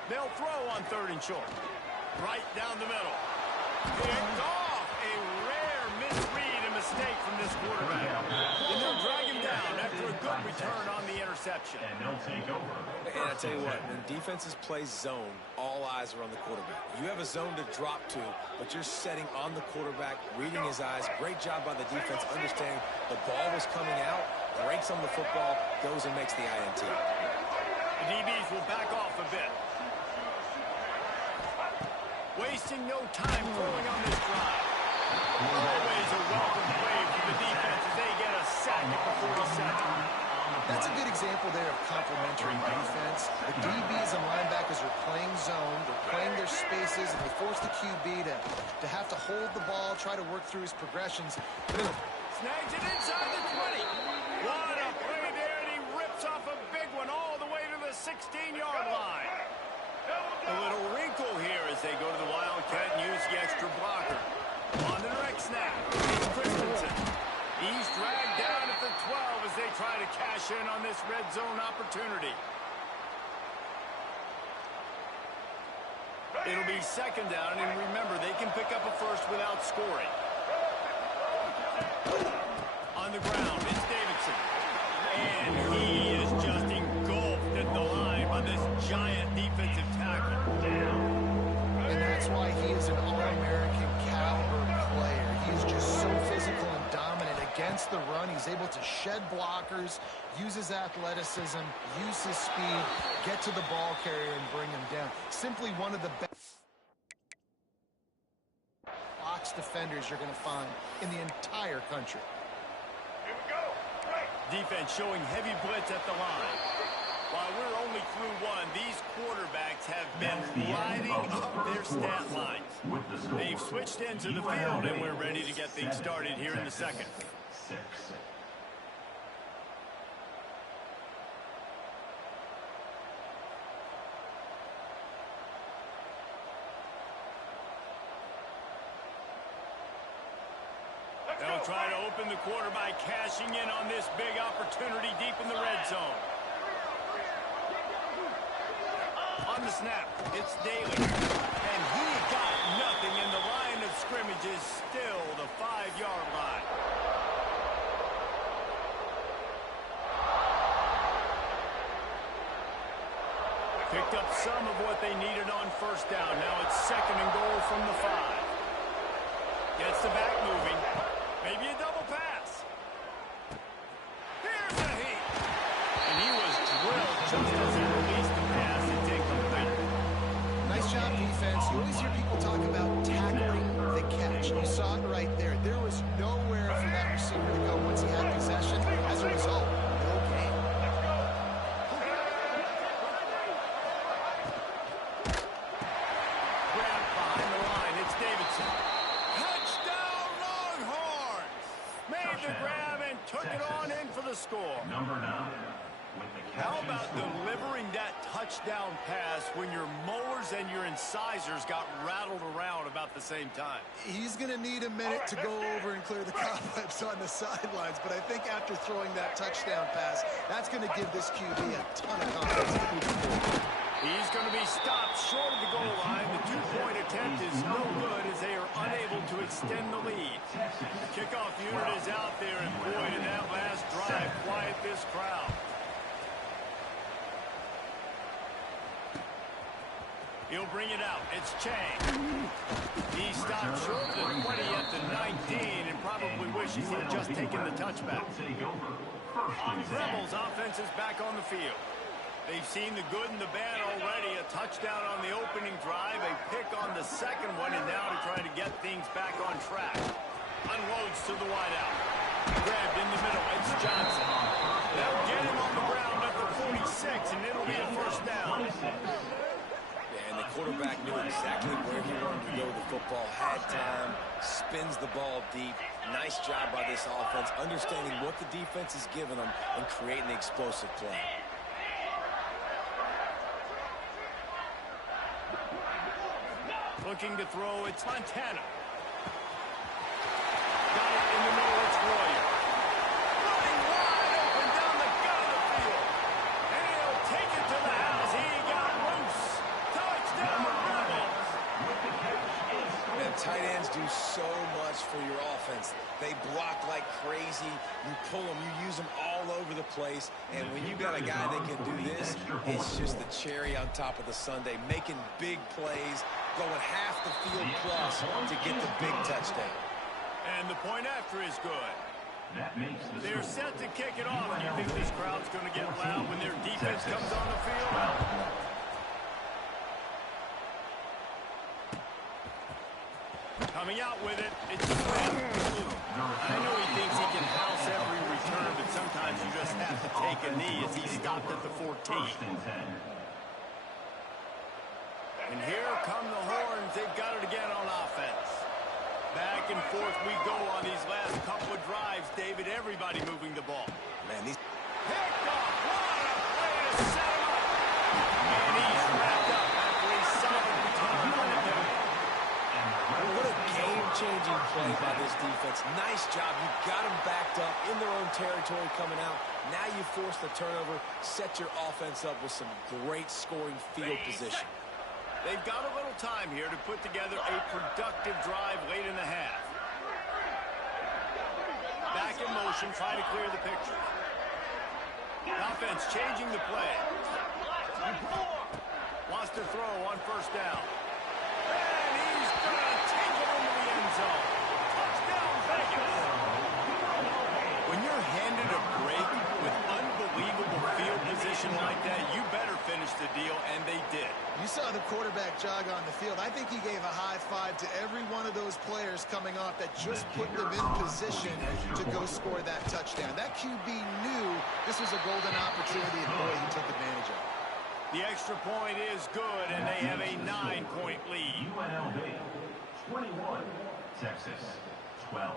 They'll throw on third and short. Right down the middle. Picked off. A rare misread and mistake from this quarterback. And they'll drag him down after a good return on the interception. And they'll take over. And I tell you what, when defenses play zone, all eyes are on the quarterback. You have a zone to drop to, but you're setting on the quarterback, reading his eyes. Great job by the defense, understanding the ball was coming out, breaks on the football, goes and makes the INT. The DBs will back off a bit. Wasting no time throwing on this drive. Always a welcome play for the defense as they get a sack at the 47. That's a good example there of complementary defense. The DBs and linebackers are playing zone, they're playing their spaces, and they force the QB to have to hold the ball, try to work through his progressions. Snags it inside the 20. What a play there, and he rips off a big one all the way to the 16-yard line. A little wrinkle here as they go to the Wildcat and use the extra blocker. On the direct snap, it's Christensen. He's dragged down at the 12 as they try to cash in on this red zone opportunity. It'll be second down, and remember, they can pick up a first without scoring. On the ground, it's Davidson. And he is just engulfed at the line by this giant defensive tackle. And that's why he is an All-American caliber player. He is just so physical and dominant against the run. He's able to shed blockers, use his athleticism, use his speed, get to the ball carrier and bring him down. Simply one of the best box defenders you're going to find in the entire country. Here we go. Right. Defense showing heavy blitz at the line. While we're only through one, these quarterbacks have been riding up their stat lines. They've switched into the field, and we're ready to get things started here in the second. They'll try to open the quarter by cashing in on this big opportunity deep in the red zone. On the snap, it's Daly. And he got nothing, and the line of scrimmage is still the 5-yard line. Picked up some of what they needed on first down. Now it's second and goal from the 5. Gets the back moving. Maybe a double pass. Here's a heat. And he was drilled just as he released the pass. It's incomplete. Nice job, defense. You always hear people talk about tackling the catch. You saw it right there. There was nowhere for that receiver to go once he had possession. As a result, no gain. Grabbed behind the line. It's Davidson. Touchdown, Longhorns! Made the grab and took it on in for the score. Number 9. with the catch How and about score. delivering that touchdown pass when your mowers and your incisors got rattled around about the same time? He's going to need a minute to go over and clear the cobwebs on the sidelines, but I think after throwing that touchdown pass, that's going to give this QB a ton of confidence to move forward. He's going to be stopped short of the goal line. The two-point attempt is no good as they are unable to extend the lead. The kickoff unit is out there, and boy, did that last drive quiet this crowd. He'll bring it out. It's Chang. He stopped short of the 20 at the 19 and probably wishes he had just taken the touchback. Rebels offense is back on the field. They've seen the good and the bad already. A touchdown on the opening drive, a pick on the second one, and now to try to get things back on track. Unloads to the wideout. Grabbed in the middle. It's Johnson. They'll get him on the ground at the 46, and it'll be a first down. And the quarterback knew exactly where he wanted to go with the football, had time, spins the ball deep. Nice job by this offense, understanding what the defense is giving them and creating the explosive play. Looking to throw, it's Montana. Got it in the middle, it's Royer. Running wide open down the gut of the field. And he'll take it to the house. He got loose. Touchdown, Rebels. And tight ends do so much for your offense. They block like crazy. You pull them, you use them all over the place. And when you got a guy that can do this, it's just the cherry on top of the sundae, making big plays, going half the field plus to get the big touchdown. And the point after is good. That makes the They're score. set to kick it off. You think this crowd's going to get loud when their defense comes on the field? Coming out with it, it's Smith. I know he thinks he can house every return, but sometimes you just have to take a knee as he stopped at the 14. First and 10. And here come the Horns. They've got it again on offense. Back and forth we go on these last couple of drives, David. Everybody moving the ball. Man, these Picked off. What a way to set him up. And he's wrapped up after a solid return on the play. what a game-changing play by this defense. Nice job. You got them backed up in their own territory coming out. Now you force the turnover, set your offense up with some great scoring field position. They've got a little time here to put together a productive drive late in the half. Back in motion, trying to clear the picture. Offense changing the play. Wants to throw on first down. And he's going to take it into the end zone. Touchdown, Vegas. When you're handed a break with unbelievable field position like that, you better finish the deal, and they did. You saw the quarterback jog on the field. I think he gave a high five to every one of those players coming off that just put them in position to go score that touchdown. That QB knew this was a golden opportunity, and boy, he took advantage of it. The extra point is good, and they have a 9-point lead. UNLV 21, Texas 12.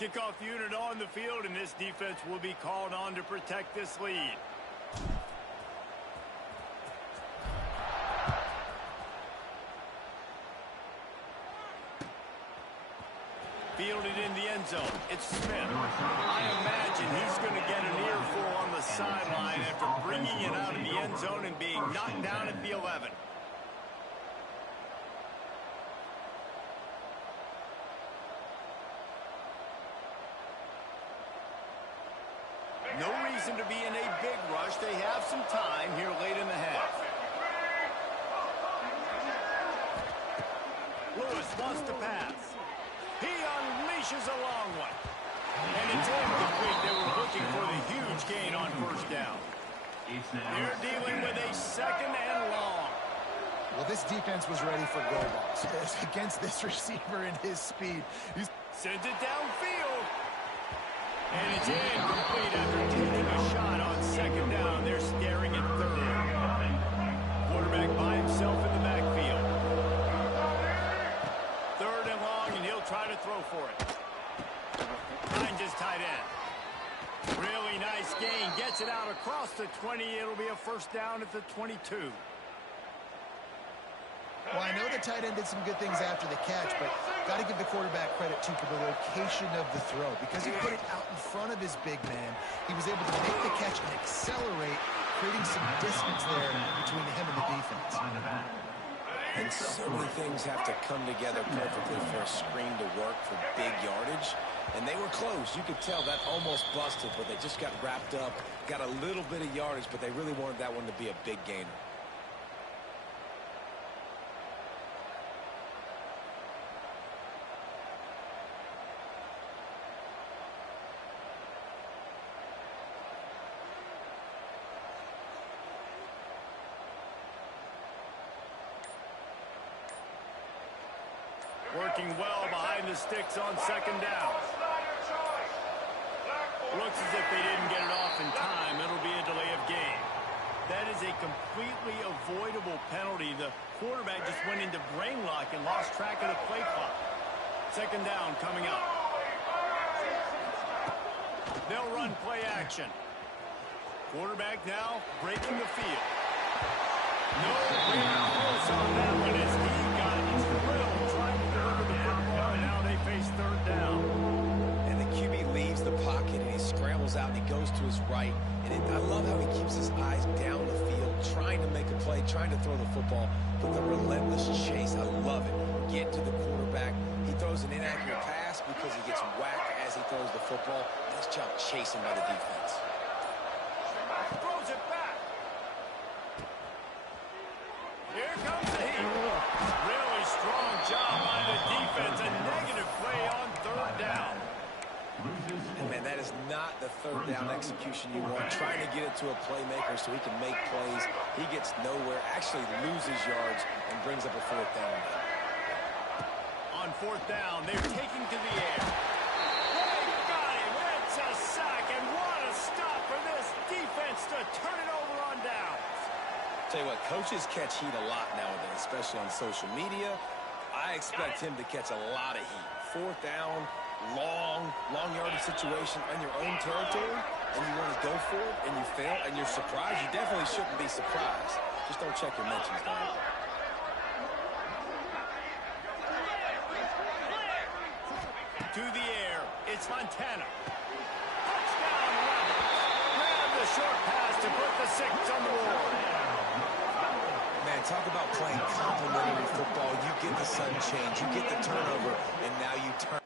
Kickoff unit on the field, and this defense will be called on to protect this lead. Fielded in the end zone. It's Smith. I imagine he's going to get an earful on the sideline after bringing it out of the end zone and being knocked down at the 11. No reason to be in a big rush. They have some time here late in the half. Lewis wants to pass. He unleashes a long one. And it's incomplete. They were looking for the huge gain on first down. They're dealing with a second and long. Well, this defense was ready for go balls. Against this receiver and his speed. Sends it downfield. And it's incomplete after taking a shot on second down. They're staring at third. Quarterback by himself in the backfield. Third and long, and he'll try to throw for it. Finds his tight end. Really nice gain. Gets it out across the 20. It'll be a first down at the 22. Well, I know the tight end did some good things after the catch, but got to give the quarterback credit, too, for the location of the throw. Because he put it out in front of his big man, he was able to make the catch and accelerate, creating some distance there between him and the defense. And so many things have to come together perfectly for a screen to work for big yardage. And they were close. You could tell that almost busted, but they just got wrapped up, got a little bit of yardage, but they really wanted that one to be a big gainer. Working well behind the sticks on second down. Looks as if they didn't get it off in time. It'll be a delay of game. That is a completely avoidable penalty. The quarterback just went into brain lock and lost track of the play clock. Second down coming up. They'll run play action. Quarterback now breaking the field. No close on that one as he got drilled trying to deliver the football, and now they face third down. And the QB leaves the pocket, and he scrambles out, and he goes to his right. And I love how he keeps his eyes down the field, trying to make a play, trying to throw the football, but the relentless chase, I love it. Get to the quarterback. He throws an inaccurate pass because he gets whacked as he throws the football. Nice job chasing by the defense. Throws it back. Here comes the heat. Really strong job by the defense. A negative play on third down. And man, that is not the third down execution you want. Trying to get it to a playmaker so he can make plays. He gets nowhere, actually loses yards, and brings up a fourth down. On fourth down, they're taking to the air. They got him. It's a sack, and what a stop for this defense to turn it over on downs. Tell you what, coaches catch heat a lot nowadays, especially on social media. I expect him to catch a lot of heat. Fourth down, long yardage situation on your own territory, and you want to go for it, and you fail, and you're surprised. You definitely shouldn't be surprised. Just don't check your mentions, dog. To the air, it's Montana. Touchdown, Rebels. Grab the short pass to put the 6 on the board. Man, talk about playing complimentary football. You get the sudden change, you get the turnover, and now you turn.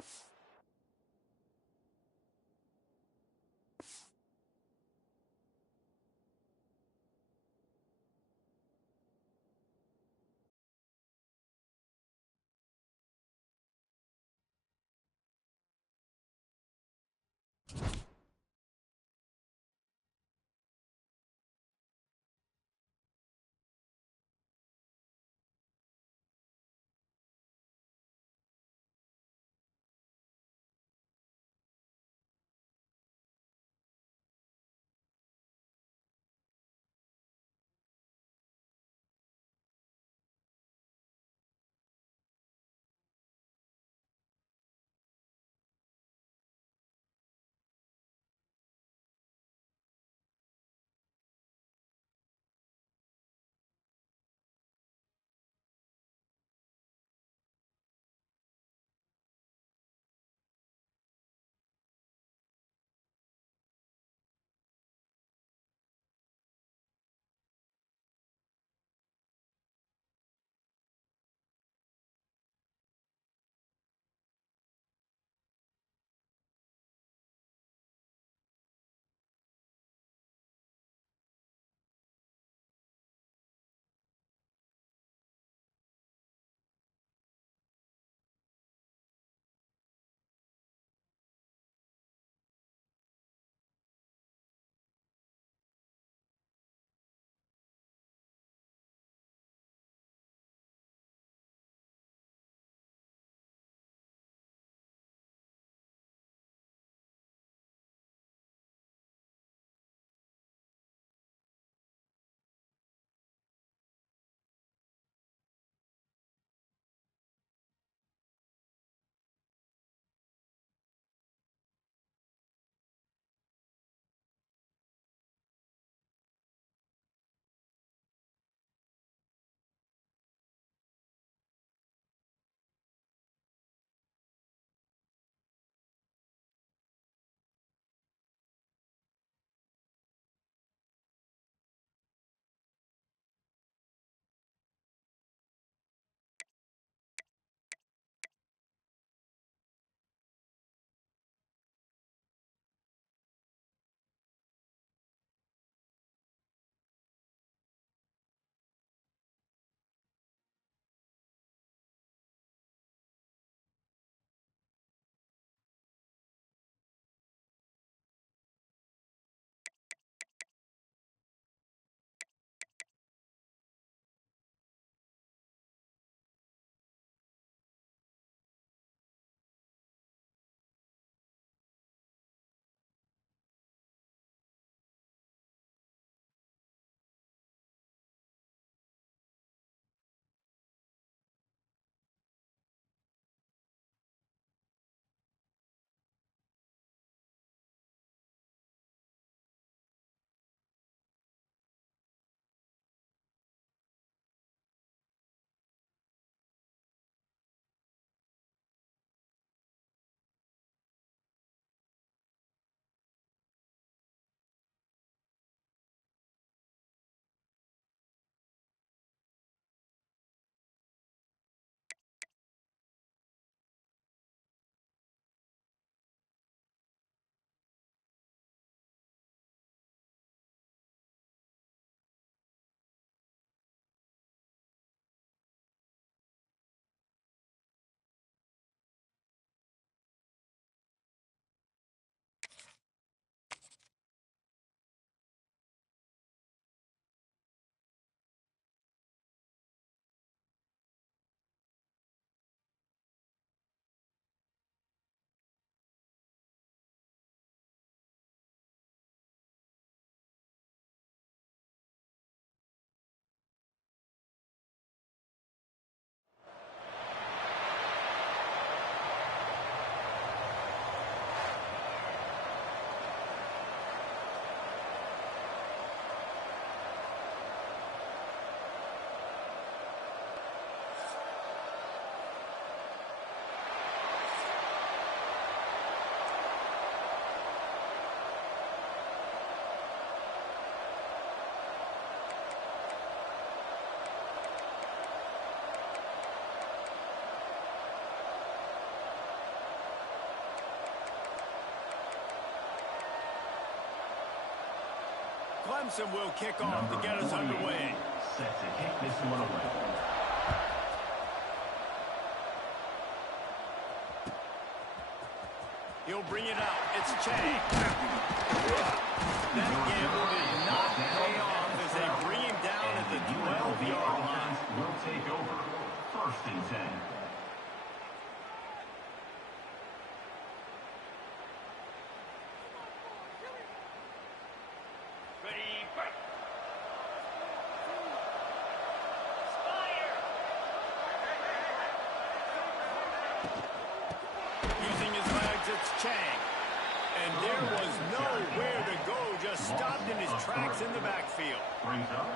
Clemson will kick off to get us underway. Set to kick this one away. He'll bring it out. It's Chang. That gamble did not pay off as they bring him down at the 12-yard line. Will take over. First and 10. Ready, fight. Using his legs, it's Chang. And there was nowhere to go, just stopped in his tracks in the backfield. Brings up.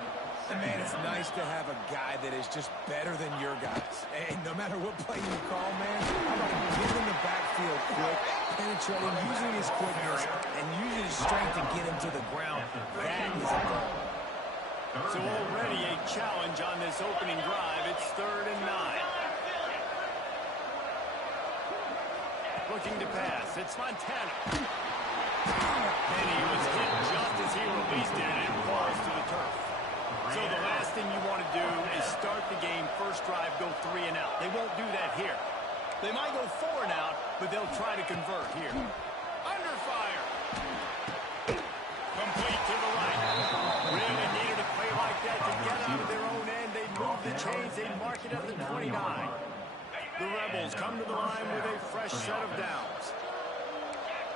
And man, it's nice to have a guy that is just better than your guys. And no matter what play you call, man, how about getting in the backfield quick, penetrating, using his quickness, and using his strength to get him to the ground. That is a goal. So already a challenge on this opening drive. It's 3rd and 9. Looking to pass. It's Montana. And he was hit just as he released it and falls to the turf. So the last thing you want to do is start the game first drive, go 3 and out. They won't do that here. They might go 4 and out, but they'll try to convert here. Under fire. Complete to the right. Really needed a play like that to get out of their own end. They move the chains. They mark it at the 29. The Rebels come to the line with a fresh set of downs.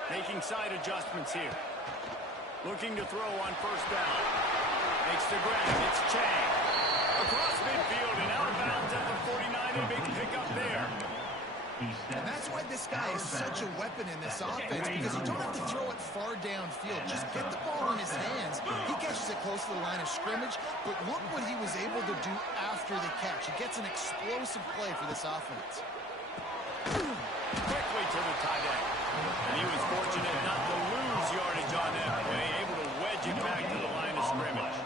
Making side adjustments here. Looking to throw on first down. Makes the grab. It's Chang. Across midfield and out of bounds at the 49. A big pickup there. And that's why this guy is such a weapon in this offense, because you don't have to throw it far downfield. Just get the ball in his hands. He catches it close to the line of scrimmage, but look what he was able to do after the catch. He gets an explosive play for this offense. Quickly to the tight end. And he was fortunate not to lose yardage on that play, able to wedge it back to the line of scrimmage.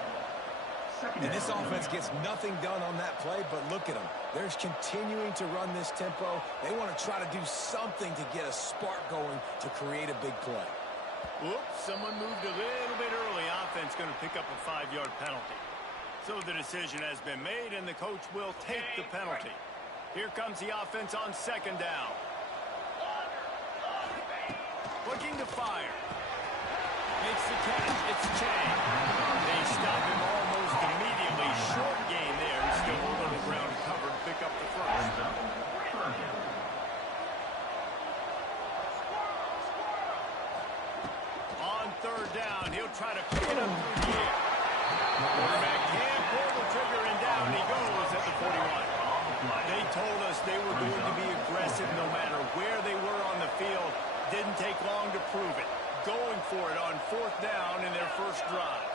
And this offense gets nothing done on that play, but look at them. They're continuing to run this tempo. They want to try to do something to get a spark going to create a big play. Oops, someone moved a little bit early. Offense going to pick up a 5-yard penalty. So the decision has been made, and the coach will take the penalty. Here comes the offense on 2nd down. Looking to fire. Makes the catch. It's Chang. They stop him almost immediately. Short gain there. He's still a little ground covered to pick up the first. On 3rd down, he'll try to pick it up through the air. Quarterback can pull the trigger, and down he goes at the 41. They told us they were going to be aggressive no matter where they were on the field. Didn't take long to prove it. Going for it on 4th down in their first drive.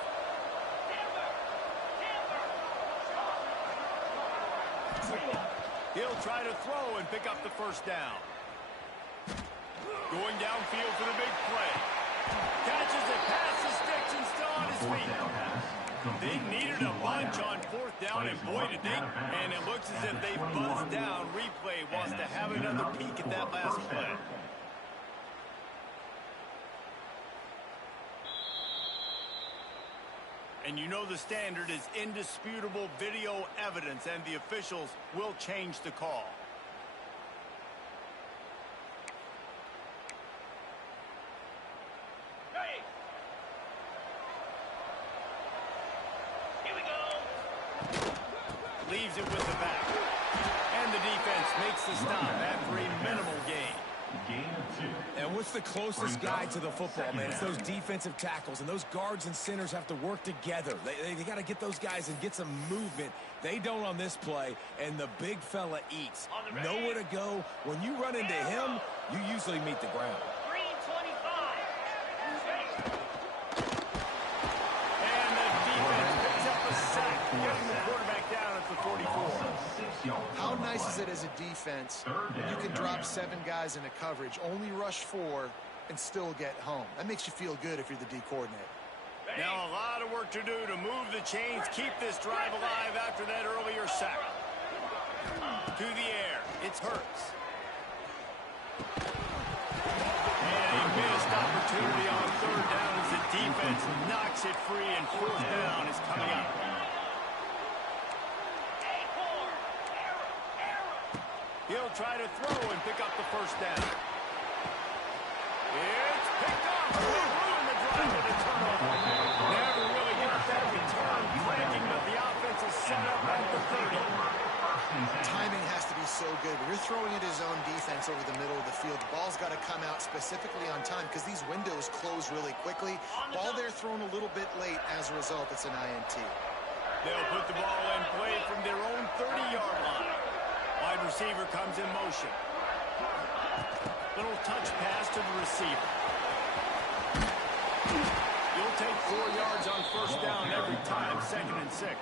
He'll try to throw and pick up the first down. Going downfield for the big play. Catches it, passes, sticks, and still on his feet. They needed a bunch on 4th down, and boy did they. And it looks as if they buzzed down. Replay wants to have another peek at that last play. And you know the standard is indisputable video evidence, and the officials will change the call. Ready. Here we go. Leaves it with the back. And the defense makes the stop after a minimal gain. Gain of 2. And what's the closest guy to the football, man? It's those defensive tackles, and those guards and centers have to work together. They got to get those guys and get some movement. They don't on this play, and the big fella eats. Nowhere to go. When you run into him, you usually meet the ground. 325. And the defense picks up a sack, getting the quarterback down at the 44. How nice is it as a defense when you can drop 7 guys into coverage, only rush 4, and still get home? That makes you feel good if you're the D coordinator. Now a lot of work to do to move the chains, keep this drive alive after that earlier sack. To the air, it's Hurts. And a missed opportunity on 3rd down as the defense knocks it free, and fourth down is coming up. He'll try to throw and pick up the first down. It's picked up. They ruined the drive with a turnover. Never really got that return flanking, but the offense is set up at the 30. Timing has to be so good. When you're throwing at his own defense over the middle of the field, the ball's got to come out specifically on time because these windows close really quickly. Ball there thrown a little bit late. As a result, it's an INT. They'll put the ball in play from their own 30-yard line. Wide receiver comes in motion. Little touch pass to the receiver. You'll take 4 yards on first down every time, 2nd and 6.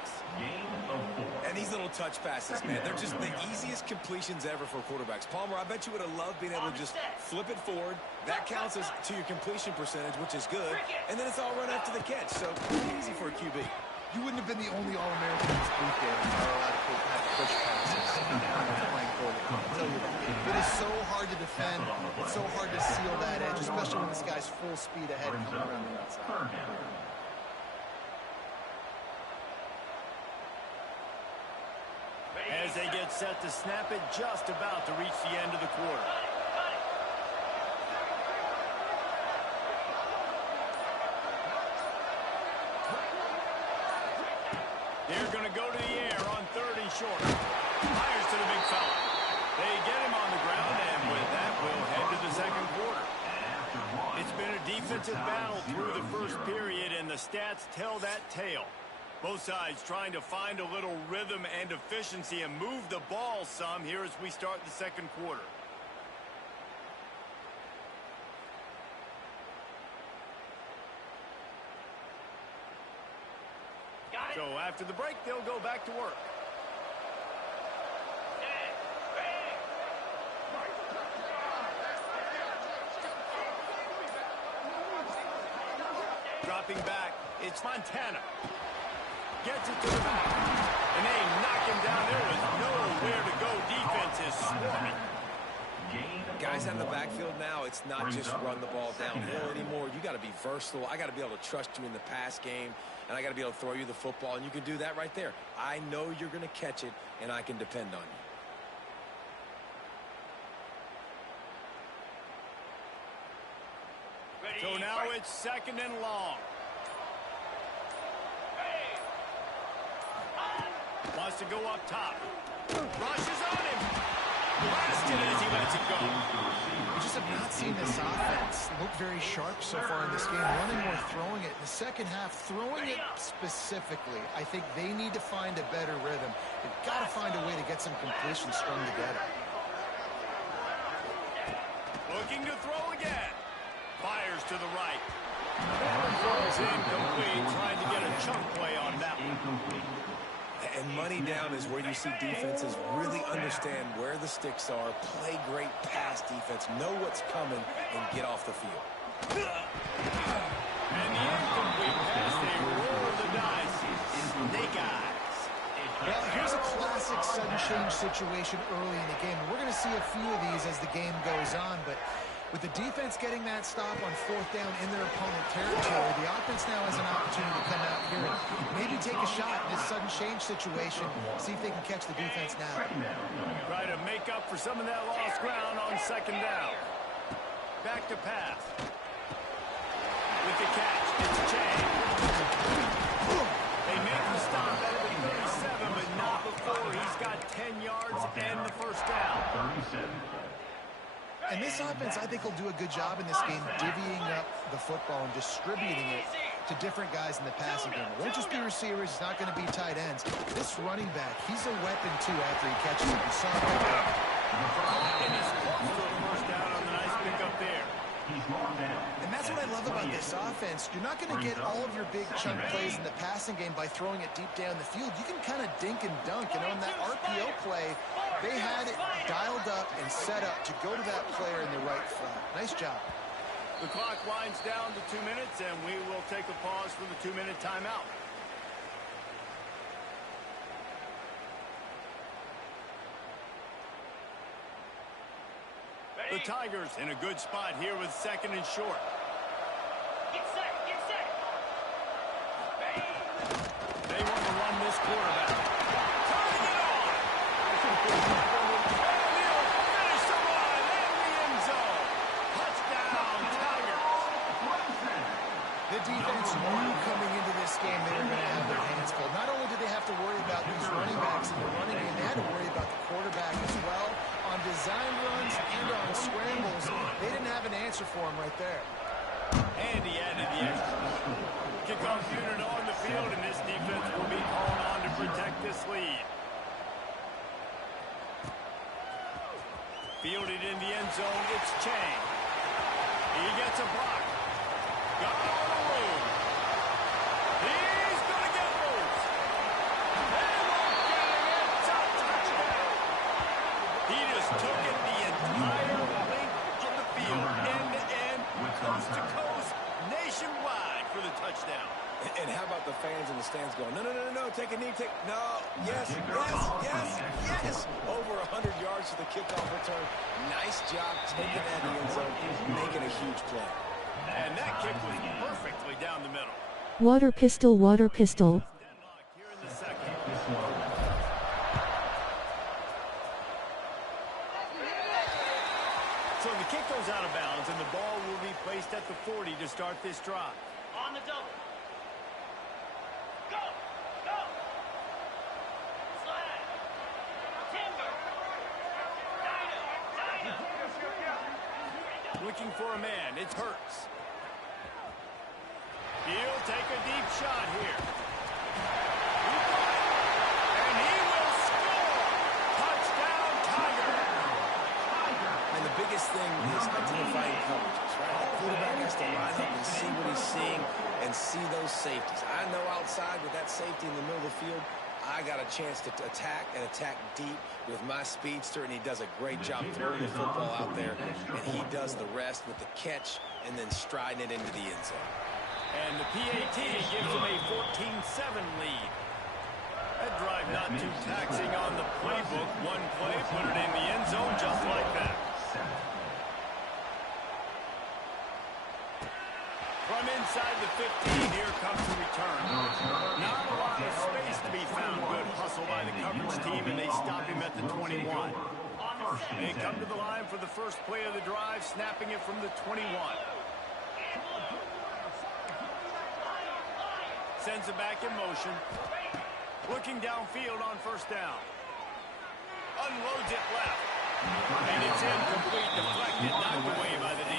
And these little touch passes, man, they're just the easiest completions ever for quarterbacks. Palmer, I bet you would have loved being able to just flip it forward. That counts as to your completion percentage, which is good. And then it's all run after the catch, so easy for a QB. You wouldn't have been the only All-American in this boot game if you were allowed to have push passes. I'll tell you that. It is so hard to defend. It's so hard to seal that edge, especially when this guy's full speed ahead coming around the outside. As they get set to snap it, just about to reach the end of the quarter. They're going to go to the air on 3rd and short. Fires to the big fella. They get him on the ground, and with that, we'll head to the second quarter. It's been a defensive battle through the first period, and the stats tell that tale. Both sides trying to find a little rhythm and efficiency and move the ball some here as we start the second quarter. So after the break, they'll go back to work. Dropping back, it's Montana. Gets it to the back. And they knock him down. There was nowhere to go. Defense is swarming. Guys out in the backfield now, it's not just run the ball downhill anymore. You got to be versatile. I got to be able to trust you in the pass game, and I got to be able to throw you the football, and you can do that right there. I know you're going to catch it, and I can depend on you. So now it's 2nd and long. Wants to go up top. Rushes on him. Blasted as he lets it go. We just have not seen this offense look very sharp so far in this game. Running or throwing it. In the second half, throwing it specifically, I think they need to find a better rhythm. They've got to find a way to get some completions strung together. Looking to throw again. Fires to the right. Throws incomplete, trying to get a chunk play on that one. And money down is where you see defenses really understand where the sticks are, play great pass defense, know what's coming, and get off the field. And the incomplete pass, they roll the dice. Snake eyes. Well, here's a classic sudden change situation early in the game. We're going to see a few of these as the game goes on, but with the defense getting that stop on 4th down in their opponent territory, the offense now has an opportunity to come out here and maybe take a shot in this sudden change situation, see if they can catch the defense now. Try to make up for some of that lost ground on 2nd down. Back to pass. With the catch, it's Chang. They make the stop at the 37, but not before he's got 10 yards and the first down. 37. And this offense, I think, will do a good job in this game divvying up the football and distributing it to different guys in the passing game. It won't just be receivers. It's not going to be tight ends. This running back, he's a weapon, too, after he catches it. You saw it right there. And he's close to a first down on the nice pickup there. And that's what I love about this offense. You're not going to get all of your big chunk plays in the passing game by throwing it deep down the field. You can kind of dink and dunk. And on that RPO play, they had it dialed up and set up to go to that player in the right flat. Nice job. The clock winds down to 2 minutes, and we will take a pause for the 2-minute timeout. The Tigers in a good spot here with 2nd and short. Get set. Get set. Ready. They want to run this quarterback. Turning it on. And he'll finish the run in the end zone. Touchdown, Tigers. The defense knew coming into this game they were going to have their hands full. Not only did they have to worry about these running backs in the running game, they had to worry about the quarterback as well. On design runs and on scrambles, they didn't have an answer for him right there. And he added the extra. Kickoff unit on the field, and this defense will be called on to protect this lead. Fielded in the end zone, it's Chang. He gets a block. Got on the room. He's going to get loose. They won't get him. It's a touchdown. He just took it the entire length of the field, end to end, coast to coast, nationwide for the touchdown. And how about the fans in the stands going, no, no, no, no, no, take a knee, no, yes, yes, yes, yes. Over 100 yards to the kickoff return. Nice job taking that in the end zone, making a huge play. And that kick was perfectly down the middle. Water pistol, water pistol. Here in the second. So the kick goes out of bounds, and the ball will be placed at the 40 to start this drive. On the double. Go. Go. Slide. Timber. Dino. Looking for a man. It's Hurts. He'll take a deep shot here. And he will score. Touchdown, Tiger. And the biggest thing is identifying coverages, right? The quarterback has to line up and see what he's seeing and see those safeties. I know outside with that safety in the middle of the field, I got a chance to attack and attack deep with my speedster, and he does a great job throwing the football out there, and he does the rest with the catch and then striding it into the end zone. And the PAT gives him a 14-7 lead. That drive not too taxing on the playbook. One play, put it in the end zone just like that. From inside the 15, here comes the return. Not a lot of space to be found. Good hustle by the coverage team, and they stop him at the 21. They come to the line for the first play of the drive, snapping it from the 21. Sends it back in motion. Looking downfield on first down. Unloads it left. And it's incomplete, deflected, knocked away by the D.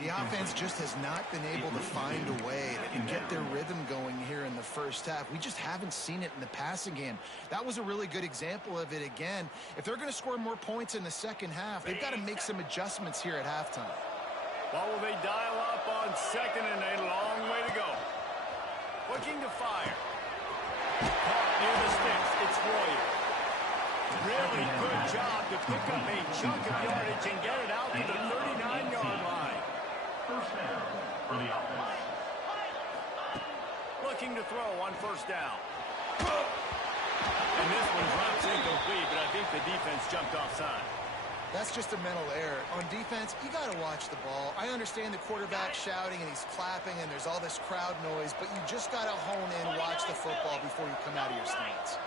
The offense just has not been able to find a way to get their rhythm going here in the first half. We just haven't seen it in the passing game. That was a really good example of it again. If they're going to score more points in the second half, they've got to make some adjustments here at halftime. Well, will they dial up on second and a long way to go? Looking to fire. Caught near the sticks. It's Royer. Really good job to pick up a chunk of yardage and get it out to the 39-yard line. First down for the offense. Looking to throw on first down. And this one drops incomplete, but I think the defense jumped offside. That's just a mental error. On defense, you got to watch the ball. I understand the quarterback shouting and he's clapping and there's all this crowd noise, but you just got to hone in, watch the football before you come out of your stance.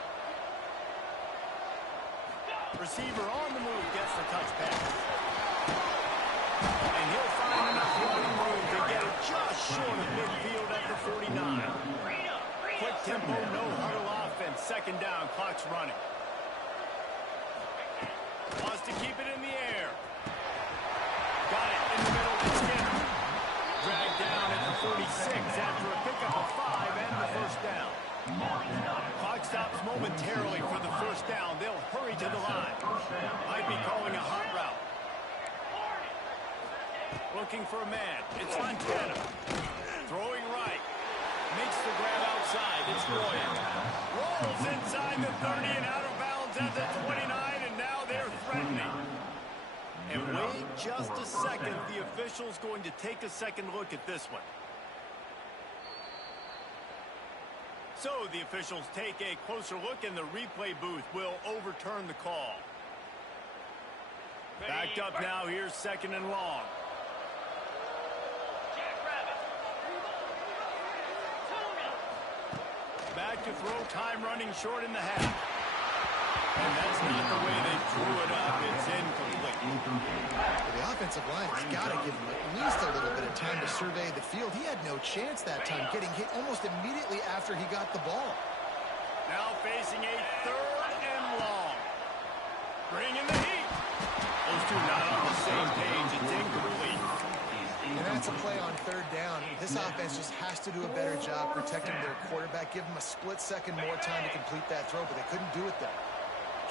Receiver on the move gets the touch pass. And he'll find enough running room to get it just short of midfield at the 49. Quick tempo, no huddle offense. Second down, clock's running. Wants to keep it in the air. Got it in the middle to Skinner. Dragged down at the 46 after a pickup of 5 and the first down. Clock stops momentarily for the first down. They'll hurry to the line. Might be calling a hot route. Looking for a man. It's Montana. Throwing right. Makes the grab outside. It's Royer. Rolls inside the 30 and out of bounds at the 29, and now they're threatening. And Wade just a second. The official's going to take a second look at this one. So the officials take a closer look, and the replay booth will overturn the call. Backed up now. Here's 2nd and long. Back to throw. Time running short in the half. And that's not the way they drew it up. It's incomplete. The offensive line has got to give him at least a little bit of time to survey the field. He had no chance that time, getting hit almost immediately after he got the ball. Now facing a 3rd and long. Bringing the heat. Those two not on the same page. It's incomplete. And that's a play on 3rd down. This offense just has to do a better job protecting their quarterback. Give him a split second more time to complete that throw, but they couldn't do it there.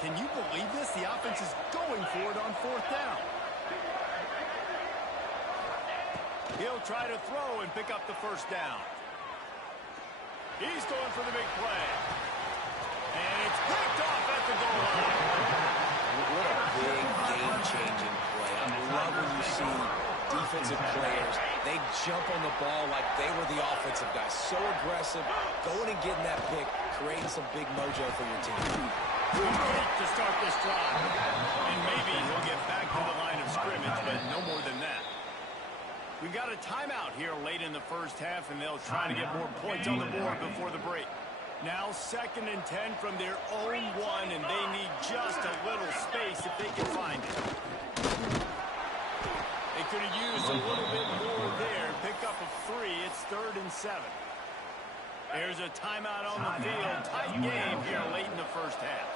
Can you believe this? The offense is going for it on 4th down. He'll try to throw and pick up the 1st down. He's going for the big play. And it's picked off at the goal line. What a big game-changing play. I love when you see defensive players, they jump on the ball like they were the offensive guys. So aggressive, going and getting that pick, creating some big mojo for your team. Great to start this drive. And maybe he'll get back to the line of scrimmage, but no more than that. We got a timeout here late in the 1st half, and they'll try to get more points on the board before the break. Now 2nd and 10 from their own 1, and they need just a little space if they can find it. They could have used a little bit more there. Pick up a 3. It's 3rd and 7. There's a timeout on the field. Tight game here late in the 1st half.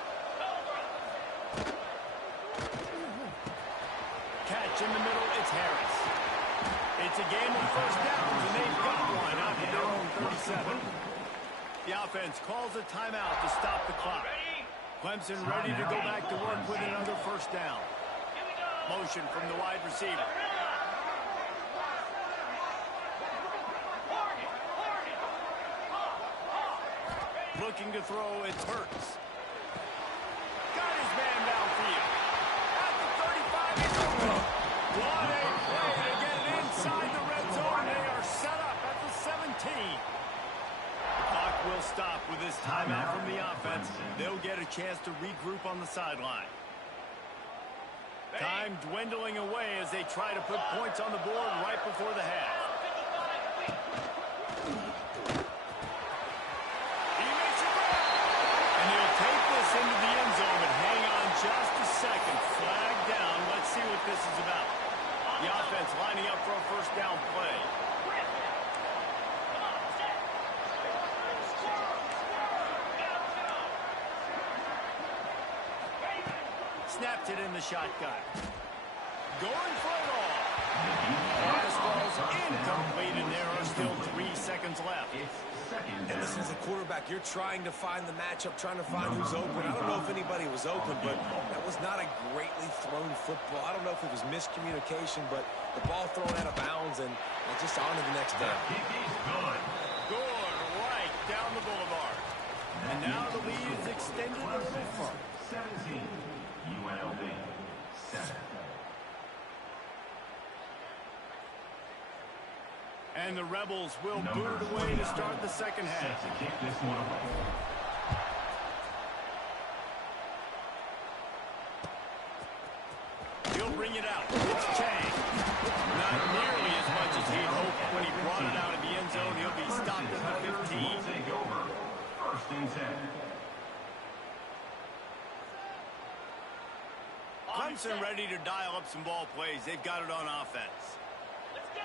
Catch in the middle. It's Harris. It's a game of 1st downs, and they've got one out to their own 37. The offense calls a timeout to stop the clock. Clemson ready to go back to work with another 1st down. Motion from the wide receiver. Looking to throw, it's Hurts. Got his man downfield. At the 35, he's over. What a play to get inside the red zone. They are set up at the 17. The clock will stop with this timeout from the offense. They'll get a chance to regroup on the sideline. Time dwindling away as they try to put points on the board right before the half. Into the end zone, but hang on just a second. Flag down. Let's see what this is about. The offense lining up for a 1st down play. Snapped it in the shotgun. Going for it all. Pass falls incomplete, and there are still 3 seconds left. And listen, as a quarterback, you're trying to find the matchup, trying to find who's open. I don't know if anybody was open, but that was not a greatly thrown football. I don't know if it was miscommunication, but the ball thrown out of bounds and just on to the next down. Good, right down the boulevard. And now the lead is extended a little further. 17, UNLV, 7. And the Rebels will boot it away to start the 2nd half. To kick this one away. He'll bring it out. It's Chang. Not nearly as much as he'd hoped when he brought it out of the end zone. He'll be stopped at the 15. Take over. 1st and 10. Clemson ready to dial up some ball plays. They've got it on offense.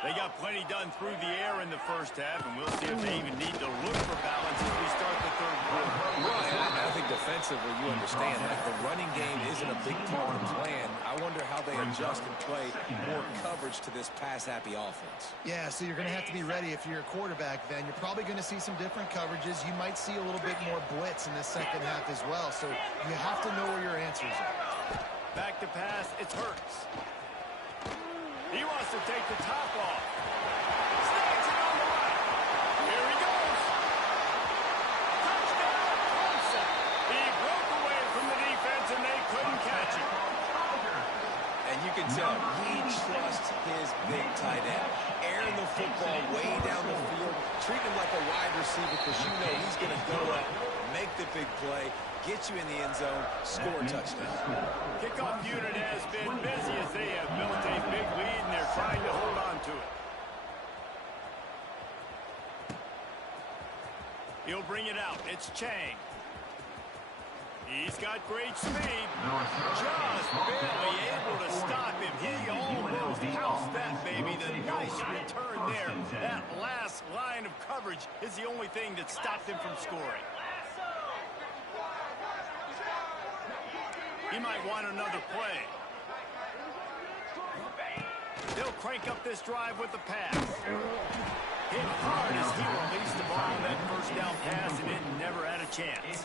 They got plenty done through the air in the 1st half, and we'll see if they even need to look for balance as we start the 3rd quarter. Right, I think defensively you understand that the running game isn't a big part of the plan. I wonder how they adjust and play more coverage to this pass-happy offense. Yeah, so you're going to have to be ready if you're a quarterback then. You're probably going to see some different coverages. You might see a little bit more blitz in the 2nd half as well, so you have to know where your answers are. Back to pass, it's Hurts. He wants to take the top off. Snags it on the right. Here he goes. Touchdown, Clemson. He broke away from the defense, and they couldn't catch him. And you can tell he trusts his big tight end. Airing the football way down the field, treat him like a wide receiver because you know he's going to go up, make the big play, get you in the end zone, score a touchdown. Kickoff unit has been busy as they have built a big lead and they're trying to hold on to it. He'll bring it out. It's Chang. He's got great speed. Just barely able to stop him. He almost housed that baby. The nice return there. That last line of coverage is the only thing that stopped him from scoring. He might want another play. They'll crank up this drive with the pass. Hit hard as he released the ball on that first down pass, and it never had a chance.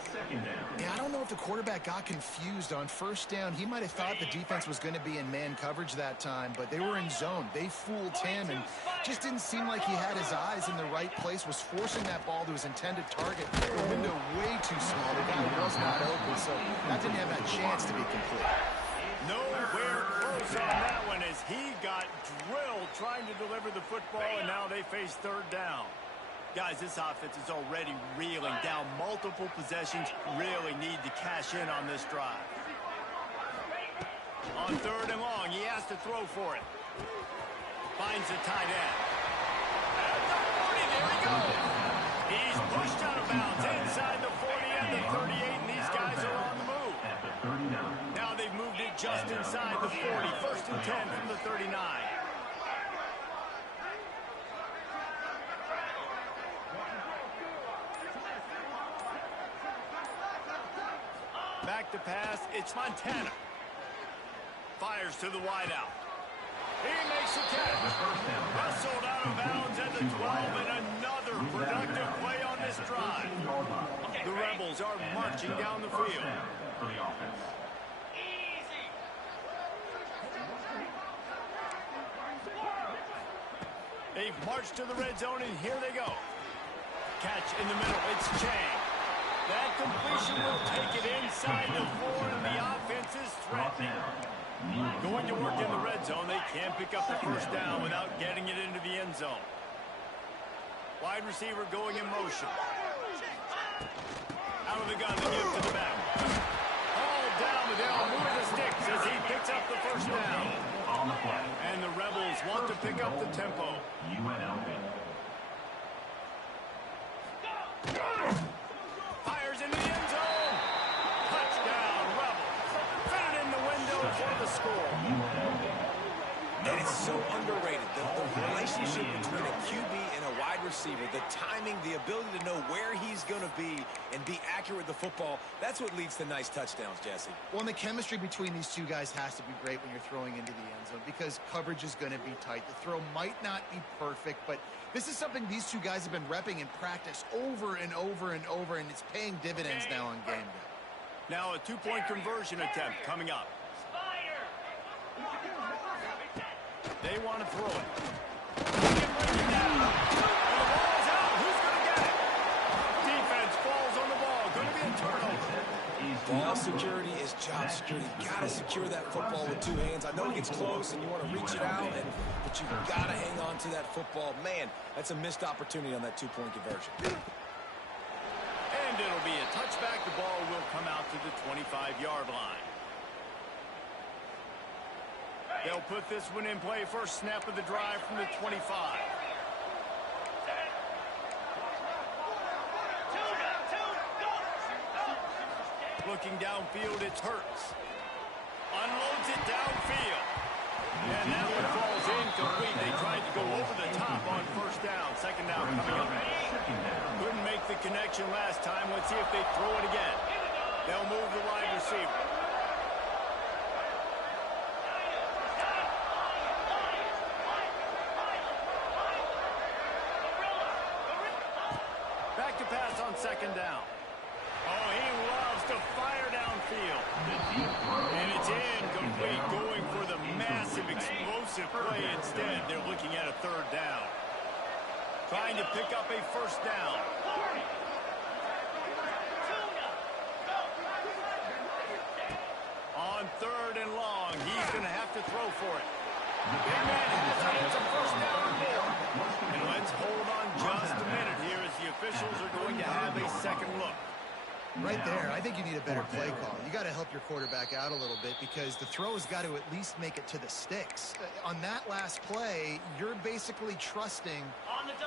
Yeah, I don't know if the quarterback got confused on first down. He might have thought the defense was going to be in man coverage that time, but they were in zone. They fooled him and just didn't seem like he had his eyes in the right place, was forcing that ball to his intended target. The window way too small. The guy was not open, so that didn't have that chance to be complete. Nowhere close on that one as he got drilled trying to deliver the football, and now they face third down. Guys, this offense is already reeling down multiple possessions. Really need to cash in on this drive. On third and long, he has to throw for it. Finds the tight end. At the 40, there he goes. He's pushed out of bounds inside the 40 and the 38, and these guys are on the move. Now they've moved it just inside the 40. First and 10 from the 39. Back to pass. It's Montana. Fires to the wideout. He makes the catch. Wrestled out of bounds at the 12, and another productive play on this drive. The Rebels are marching down the field. They've marched to the red zone, and here they go. Catch in the middle. It's Chang. That completion will take it inside the 4, and the offense is threatening. Going to work in the red zone, they can't pick up the first down without getting it into the end zone. Wide receiver going in motion. Out of the gun, they give to the back. All down, but they'll move the sticks as he picks up the first down. And the Rebels want to pick up the tempo. Fires into the end zone. Touchdown, Rebels. Fit it in the window for the score. And it's so underrated. The relationship between a QB and a wide receiver, the timing, the ability to know where he's going to be and be accurate with the football, that's what leads to nice touchdowns, Jesse. Well, and the chemistry between these two guys has to be great when you're throwing into the end zone because coverage is going to be tight. The throw might not be perfect, but this is something these two guys have been repping in practice over and over and over, and it's paying dividends now on game day. Now a two-point conversion attempt coming up. They want to throw it. He can bring it down. And the ball's out. Who's going to get it? Defense falls on the ball. Going to be a turnover. Ball security is job security. You got to secure that football with two hands. I know it gets close and you want to reach it out, but you got to hang on to that football. Man, that's a missed opportunity on that two-point conversion. And it'll be a touchback. The ball will come out to the 25-yard line. They'll put this one in play. First snap of the drive from the 25. Looking downfield, it's Hurts. Unloads it downfield. And that one falls incomplete. They tried to go over the top on first down. Second down coming up. Couldn't make the connection last time. Let's see if they throw it again. They'll move the wide receiver. Back to pass on second down. Oh, he loves to fire downfield. And it's incomplete, going for the massive, explosive play instead. They're looking at a third down. Trying to pick up a first down. On third and long, he's going to have to throw for I think you need a better play call. You got to help your quarterback out a little bit because the throw has got to at least make it to the sticks. On that last play, you're basically trusting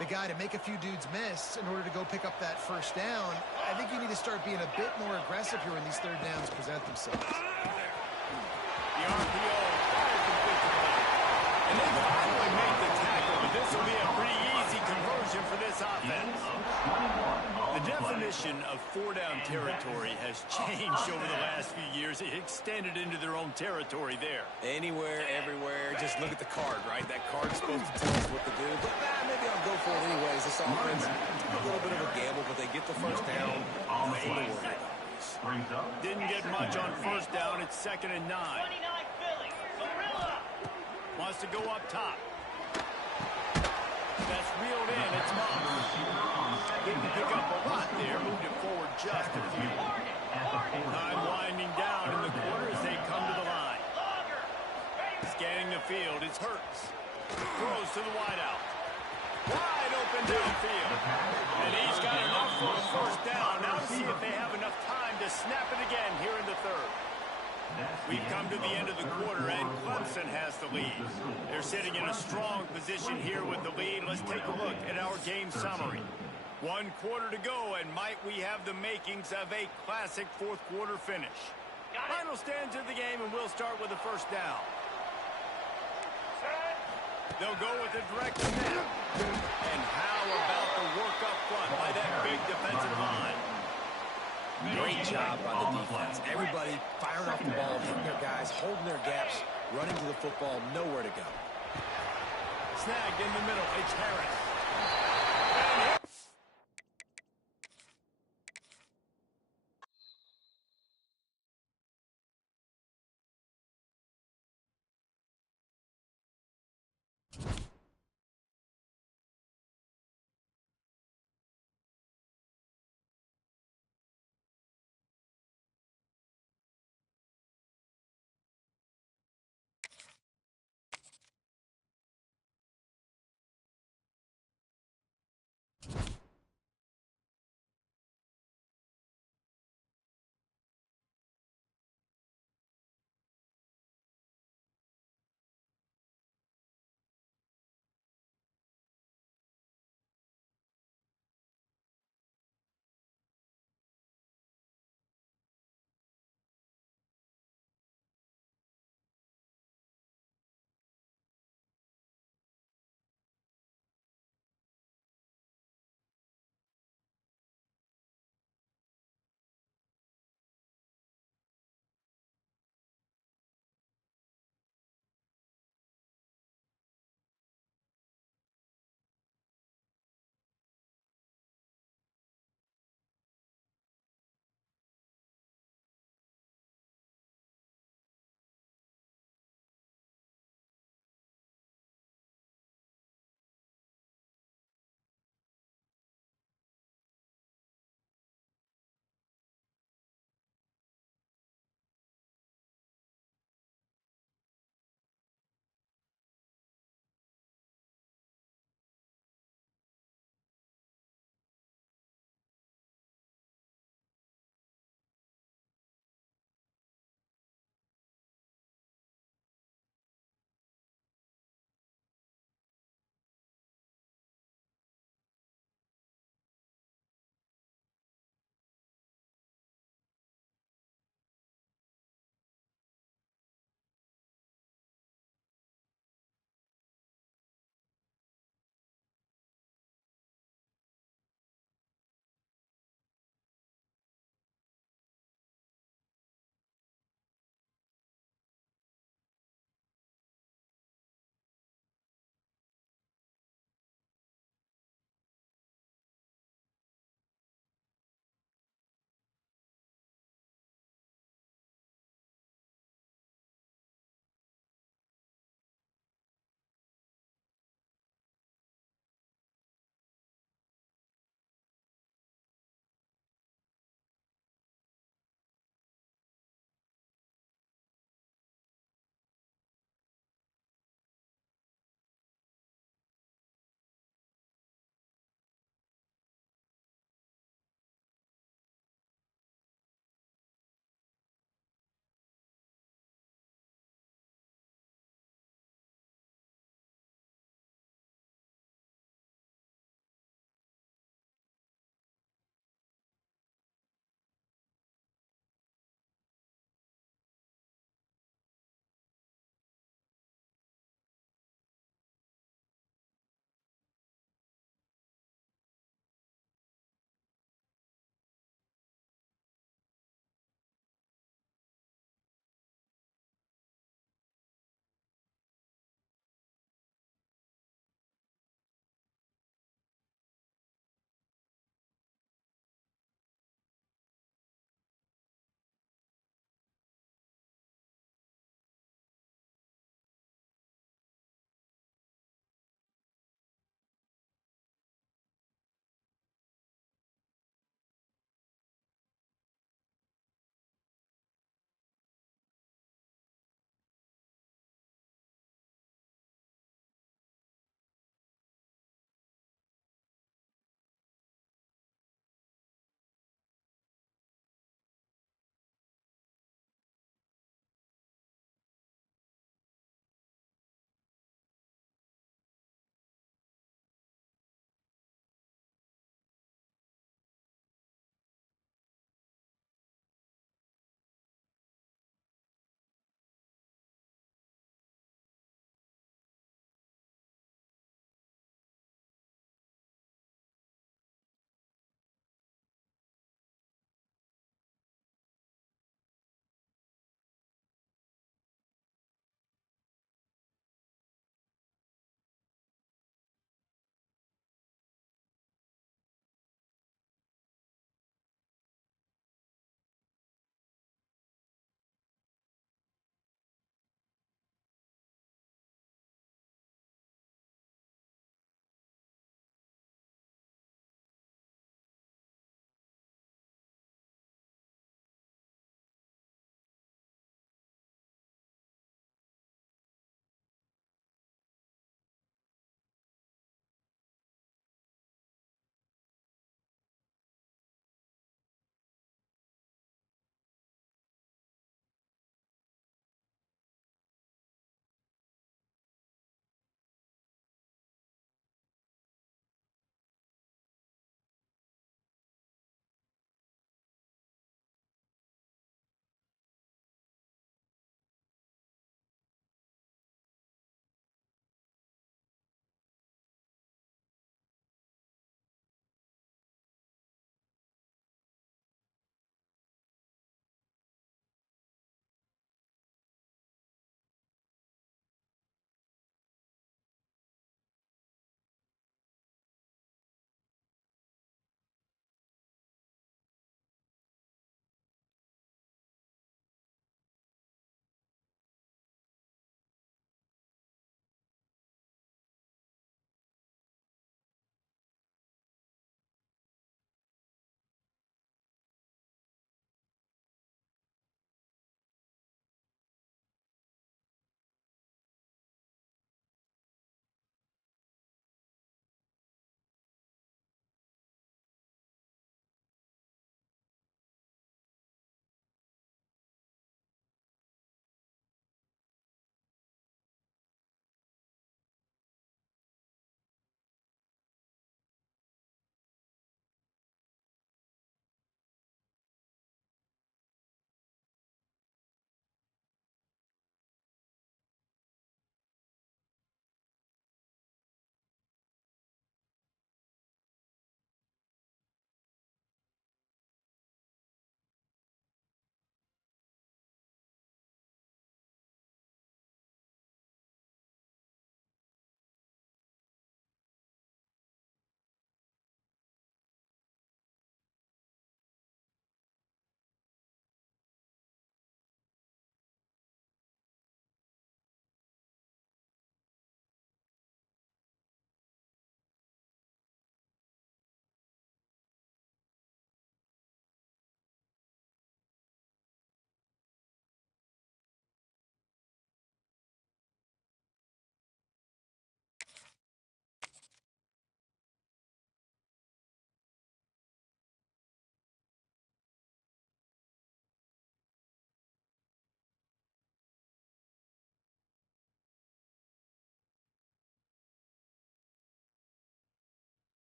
the guy to make a few dudes miss in order to go pick up that first down. I think you need to start being a bit more aggressive here when these third downs present themselves. The RPO fire complete to the back. And they finally made the tackle, but this will be a pretty easy conversion for this offense. The definition of four-down territory has changed over the last few years. It extended into their own territory there. Anywhere, everywhere, just look at the card, right? That card's supposed to tell us what to do, but maybe I'll go for it anyways. This offense, a little bit of a gamble, but they get the first down. Nothing to worry about. Didn't get much on first down. It's 2nd and 9. 29 Philly. Gorilla. Wants to go up top. That's reeled in. It's Moss. Didn't pick up a lot there. Moved it forward just a few. Time winding down in the quarter as they come to the line. Scanning the field. It's Hurts. Throws to the wideout. Wide open downfield. And he's got enough for a first down. Now to see if they have enough time to snap it again here in the third. We've come to the end of the quarter, and Clemson has the lead. They're sitting in a strong position here with the lead. Let's take a look at our game summary. 1 quarter to go, and might we have the makings of a classic fourth quarter finish. Final stands of the game, and we'll start with the first down. They'll go with the direct snap. And how about the work up front by that big defensive line? Great job by the defense. Everybody firing off the ball, hitting their guys, holding their gaps, running to the football, nowhere to go. Snagged in the middle. It's Harris.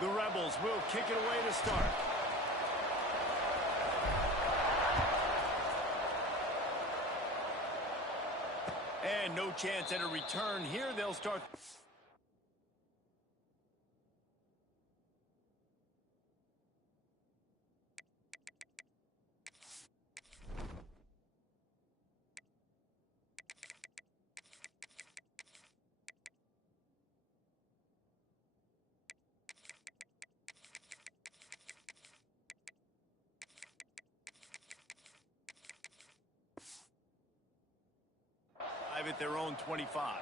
The Rebels will kick it away to start. And no chance at a return here. They'll start. At their own 25.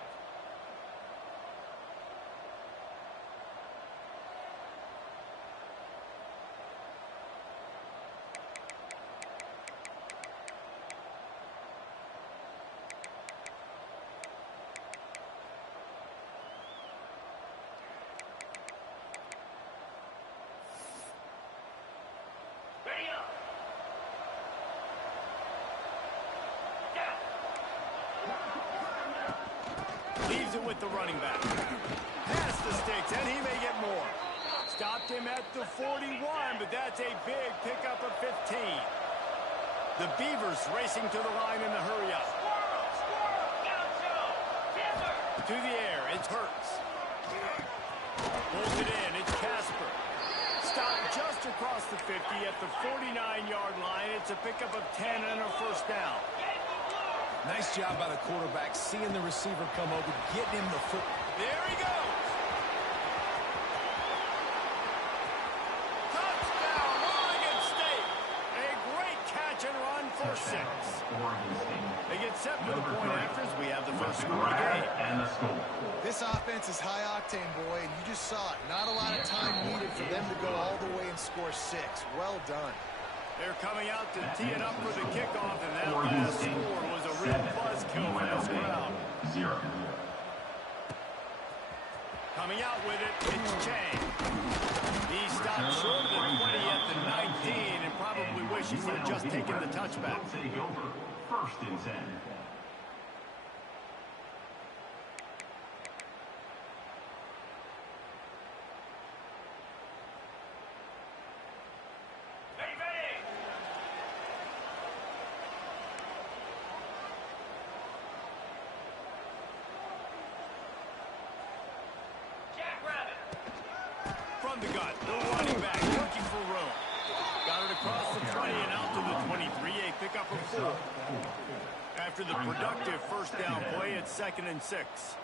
Leaves it with the running back. Past the sticks, and he may get more. Stopped him at the 41, but that's a big pickup of 15. The Beavers racing to the line in the hurry up. To the air, it's Hurts. Pulls it in, it's Casper. Stopped just across the 50 at the 49-yard line. It's a pickup of 10 and a first down. Nice job by the quarterback, seeing the receiver come over, getting him the foot. There he goes. Touchdown, Oregon State. A great catch and run for 6. They get set for the point after as we have the first score of the game. This offense is high octane, boy, and you just saw it. Not a lot of time needed for them to go all the way and score 6. Well done. They're coming out to tee it up for the kickoff, and that last score was a real buzzkill for this crowd. 0. Coming out with it, it's Chang. He stopped short of the 20 at the 19 and probably wishes he had just taken the touchback. Take over. First and 10. From the gun, the running back looking for room. Got it across the 20 and out to the 23, a pickup of 4. After the productive first down play, it's 2nd and 6.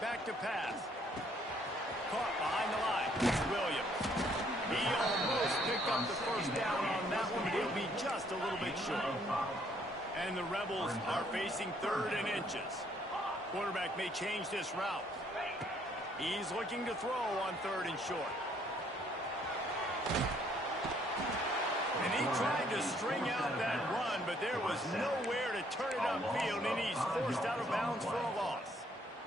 Back to pass. Caught behind the line. It's Williams. He almost picked up the first down on that one, but he'll be just a little bit short. And the Rebels are facing 3rd and inches. Quarterback may change this route. He's looking to throw on 3rd and short. And he tried to string out that run, but there was nowhere to turn it upfield, and he's forced out of bounds for a loss.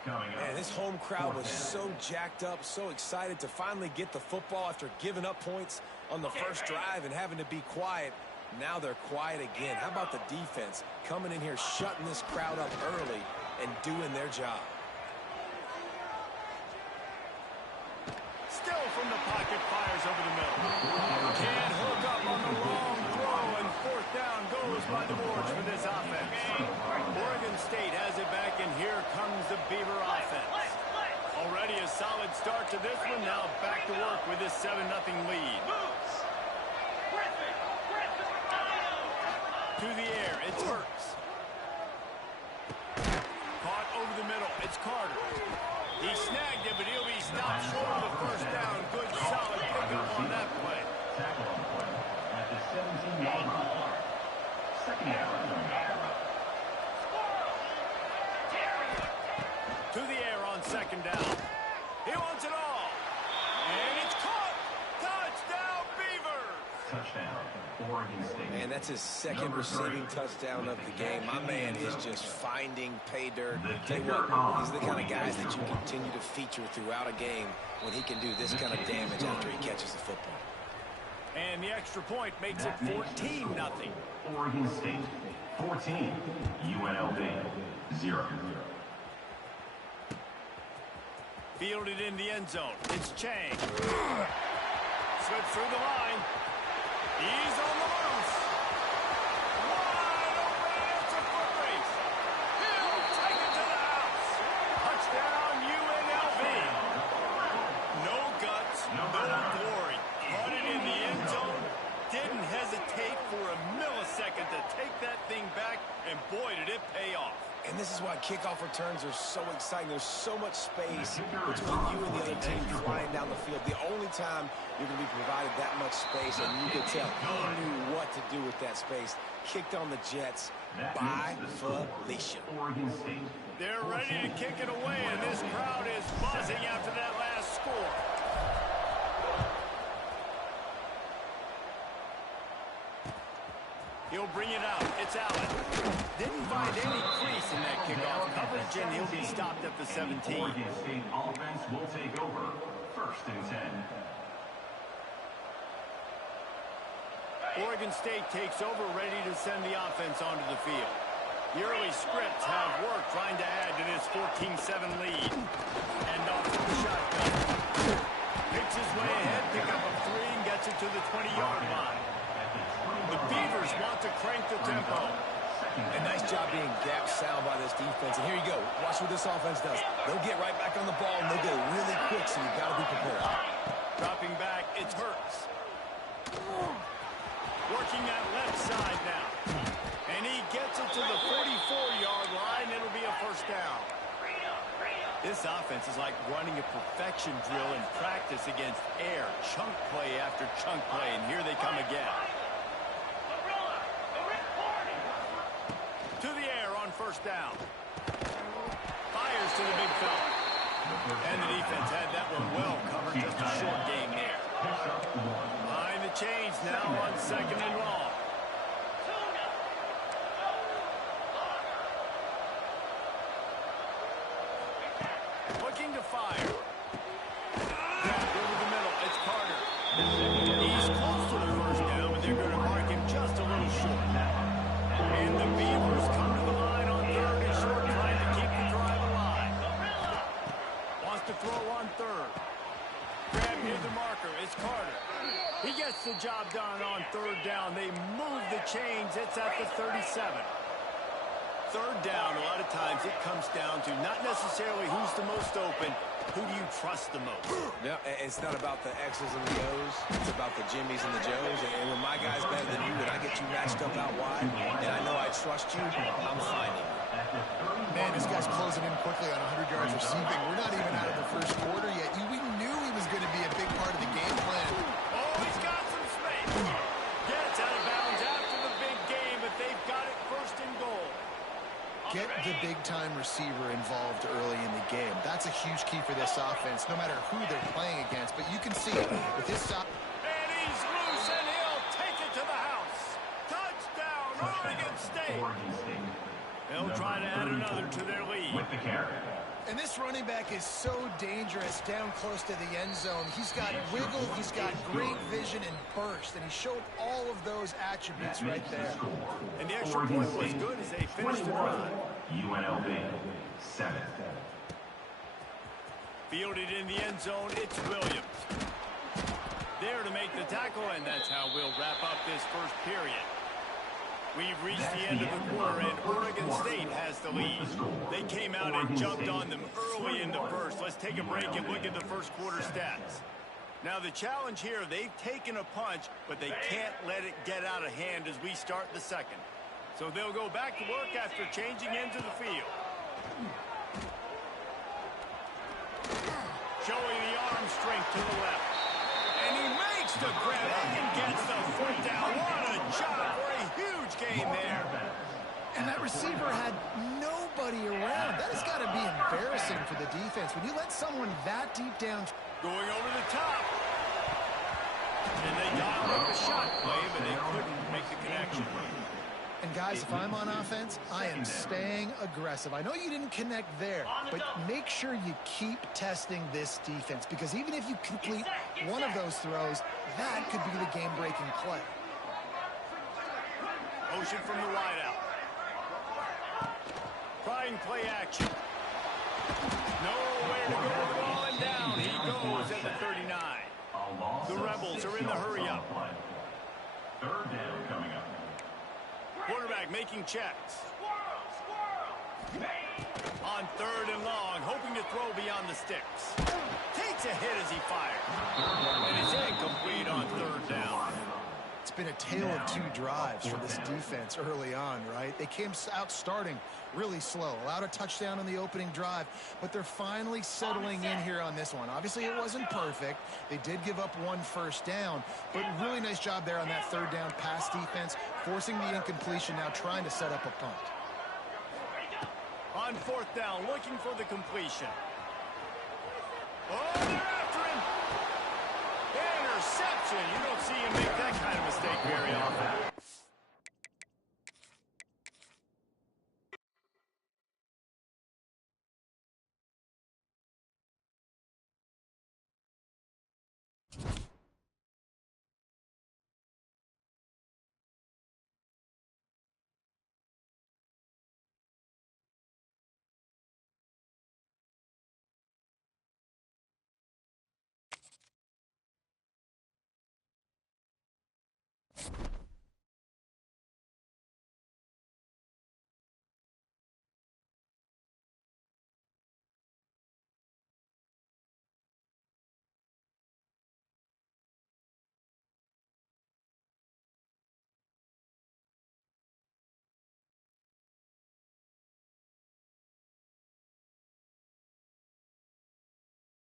Man, this home crowd was so jacked up, so excited to finally get the football after giving up points on the first drive and having to be quiet. Now they're quiet again. How about the defense coming in here, shutting this crowd up early and doing their job? Still from the pocket, fires over the middle. Can't hook up on the long throw, and 4th down goes by the boards for this offense. Oregon State has it back, and here comes the Beaver offense. Already a solid start to this one. Now back to work with this 7-0 lead. To the air, it's Hurts. Caught over the middle, it's Carter. He snagged it, but he'll be stopped short of the first down. Good, solid pickup on that play. Tackle on the play at the 17-yard line. 2nd down. To the air on 2nd down. He wants it all. And it's caught. Touchdown, Beavers. Touchdown, Oregon State. Man, that's his 2nd receiving touchdown of the game. My man is just finding pay dirt. Tell you what, he's the kind of guys that you continue to feature throughout a game when he can do this kind of damage after he catches the football. And the extra point makes it 14-0. Oregon State, 14. UNLV, 0. Fielded in the end zone. It's Chang. Slips through the line. He's on the loose. Wide open. It's a foot race. He'll take it to the house. Touchdown UNLV. No guts, no glory. Caught it in the end zone. Didn't hesitate for a millisecond to take that thing back, and boy, did it pay off. And this is why kickoff returns are so exciting. There's so much space between you and the other team flying down the field. The only time you're going to be provided that much space, and you could tell he knew what to do with that space. Kicked on the Jets by Felicia. They're ready to kick it away, and this crowd is buzzing after that last score. He'll bring it out. It's Allen. Didn't find any crease in that kickoff coverage, and he'll be stopped at the 17. Oregon State offense will take over. 1st and 10. Oregon State takes over, ready to send the offense onto the field. The early scripts have worked trying to add to this 14-7 lead. And off to the shotgun. Picks his way ahead, pick up a 3, and gets it to the 20-yard line. The Beavers want to crank the tempo. A nice job being gap sound by this defense. And here you go. Watch what this offense does. They'll get right back on the ball, and they'll go really quick, so you've got to be prepared. Dropping back, it's Hurts. Working that left side now. And he gets it to the 44-yard line. It'll be a 1st down. This offense is like running a perfection drill in practice against air. Chunk play after chunk play, and here they come again. To the air on 1st down. Fires to the big fella. And the defense had that one well covered. Just a short game there. Behind the chains now on 2nd and long. Looking to fire. Back over the middle. It's Carter. He's close to the 1st down, but they're going to mark him just a little short. And the Beavers come to the line on 3rd and short, trying to keep the drive alive. Wants to throw on 3rd. Grab near the marker. It's Carter. He gets the job done on 3rd down. They move the chains. It's at the 37. 3rd down, a lot of times it comes down to not necessarily who's the most open, who do you trust the most? Yeah, it's not about the X's and the O's. It's about the Jimmys and the Joes. And when my guy's better than you and I get you matched up out wide, and I know I trust you, I'm finding you. Man, this guy's closing in quickly on 100 yards receiving. We're not even out of the 1st quarter yet. We knew he was going to be a big part of the game plan. Oh, he's got some space. Gets out of bounds after the big game, but they've got it 1st and goal. Get the big-time receiver involved early in the game. That's a huge key for this offense, no matter who they're playing against. But you can see with this stop. And he's loose, and he'll take it to the house. Touchdown, Oregon State. They'll try to add another to their lead. With the carry. And this running back is so dangerous down close to the end zone. He's got wiggle, he's got great vision and burst, and he showed all of those attributes right there. And the extra point was good as they finished the drive. UNLV 7. Fielded in the end zone, it's Williams. There to make the tackle, and that's how we'll wrap up this 1st period. We've reached the end of the quarter, and Oregon State has the lead. They came out and jumped on them early in the 1st. Let's take a break and look at the 1st quarter stats. Now, the challenge here, they've taken a punch, but they can't let it get out of hand as we start the 2nd. So they'll go back to work after changing into the field. Showing the arm strength to the left. And he makes the grab and gets the 4th down. What a job for a huge gain there. And that receiver had nobody around. That has got to be embarrassing for the defense. When you let someone that deep down. Going over the top. And they dialed up a shot play, but they couldn't make the connection. And guys, if I'm on offense, I am staying aggressive. I know you didn't connect there, but make sure you keep testing this defense, because even if you complete one of those throws, that could be the game-breaking play. Motion from the wideout. Trying play action. Nowhere to go with the ball, and On down he goes at the 39. The Rebels are in the hurry-up. Third down coming up. Quarterback making checks. On third and long, hoping to throw beyond the sticks. Takes a hit as he fires. And it's incomplete on third down. It's been a tale of two drives for this defense early on, right? They came out starting really slow, allowed a touchdown on the opening drive, but they're finally settling in here on this one. Obviously, it wasn't perfect. They did give up one first down, but really nice job there on that third down pass defense, forcing the incompletion, now trying to set up a punt. On fourth down, looking for the completion. Oh, they're after him. Interception. You don't see him make that kind of mistake very often.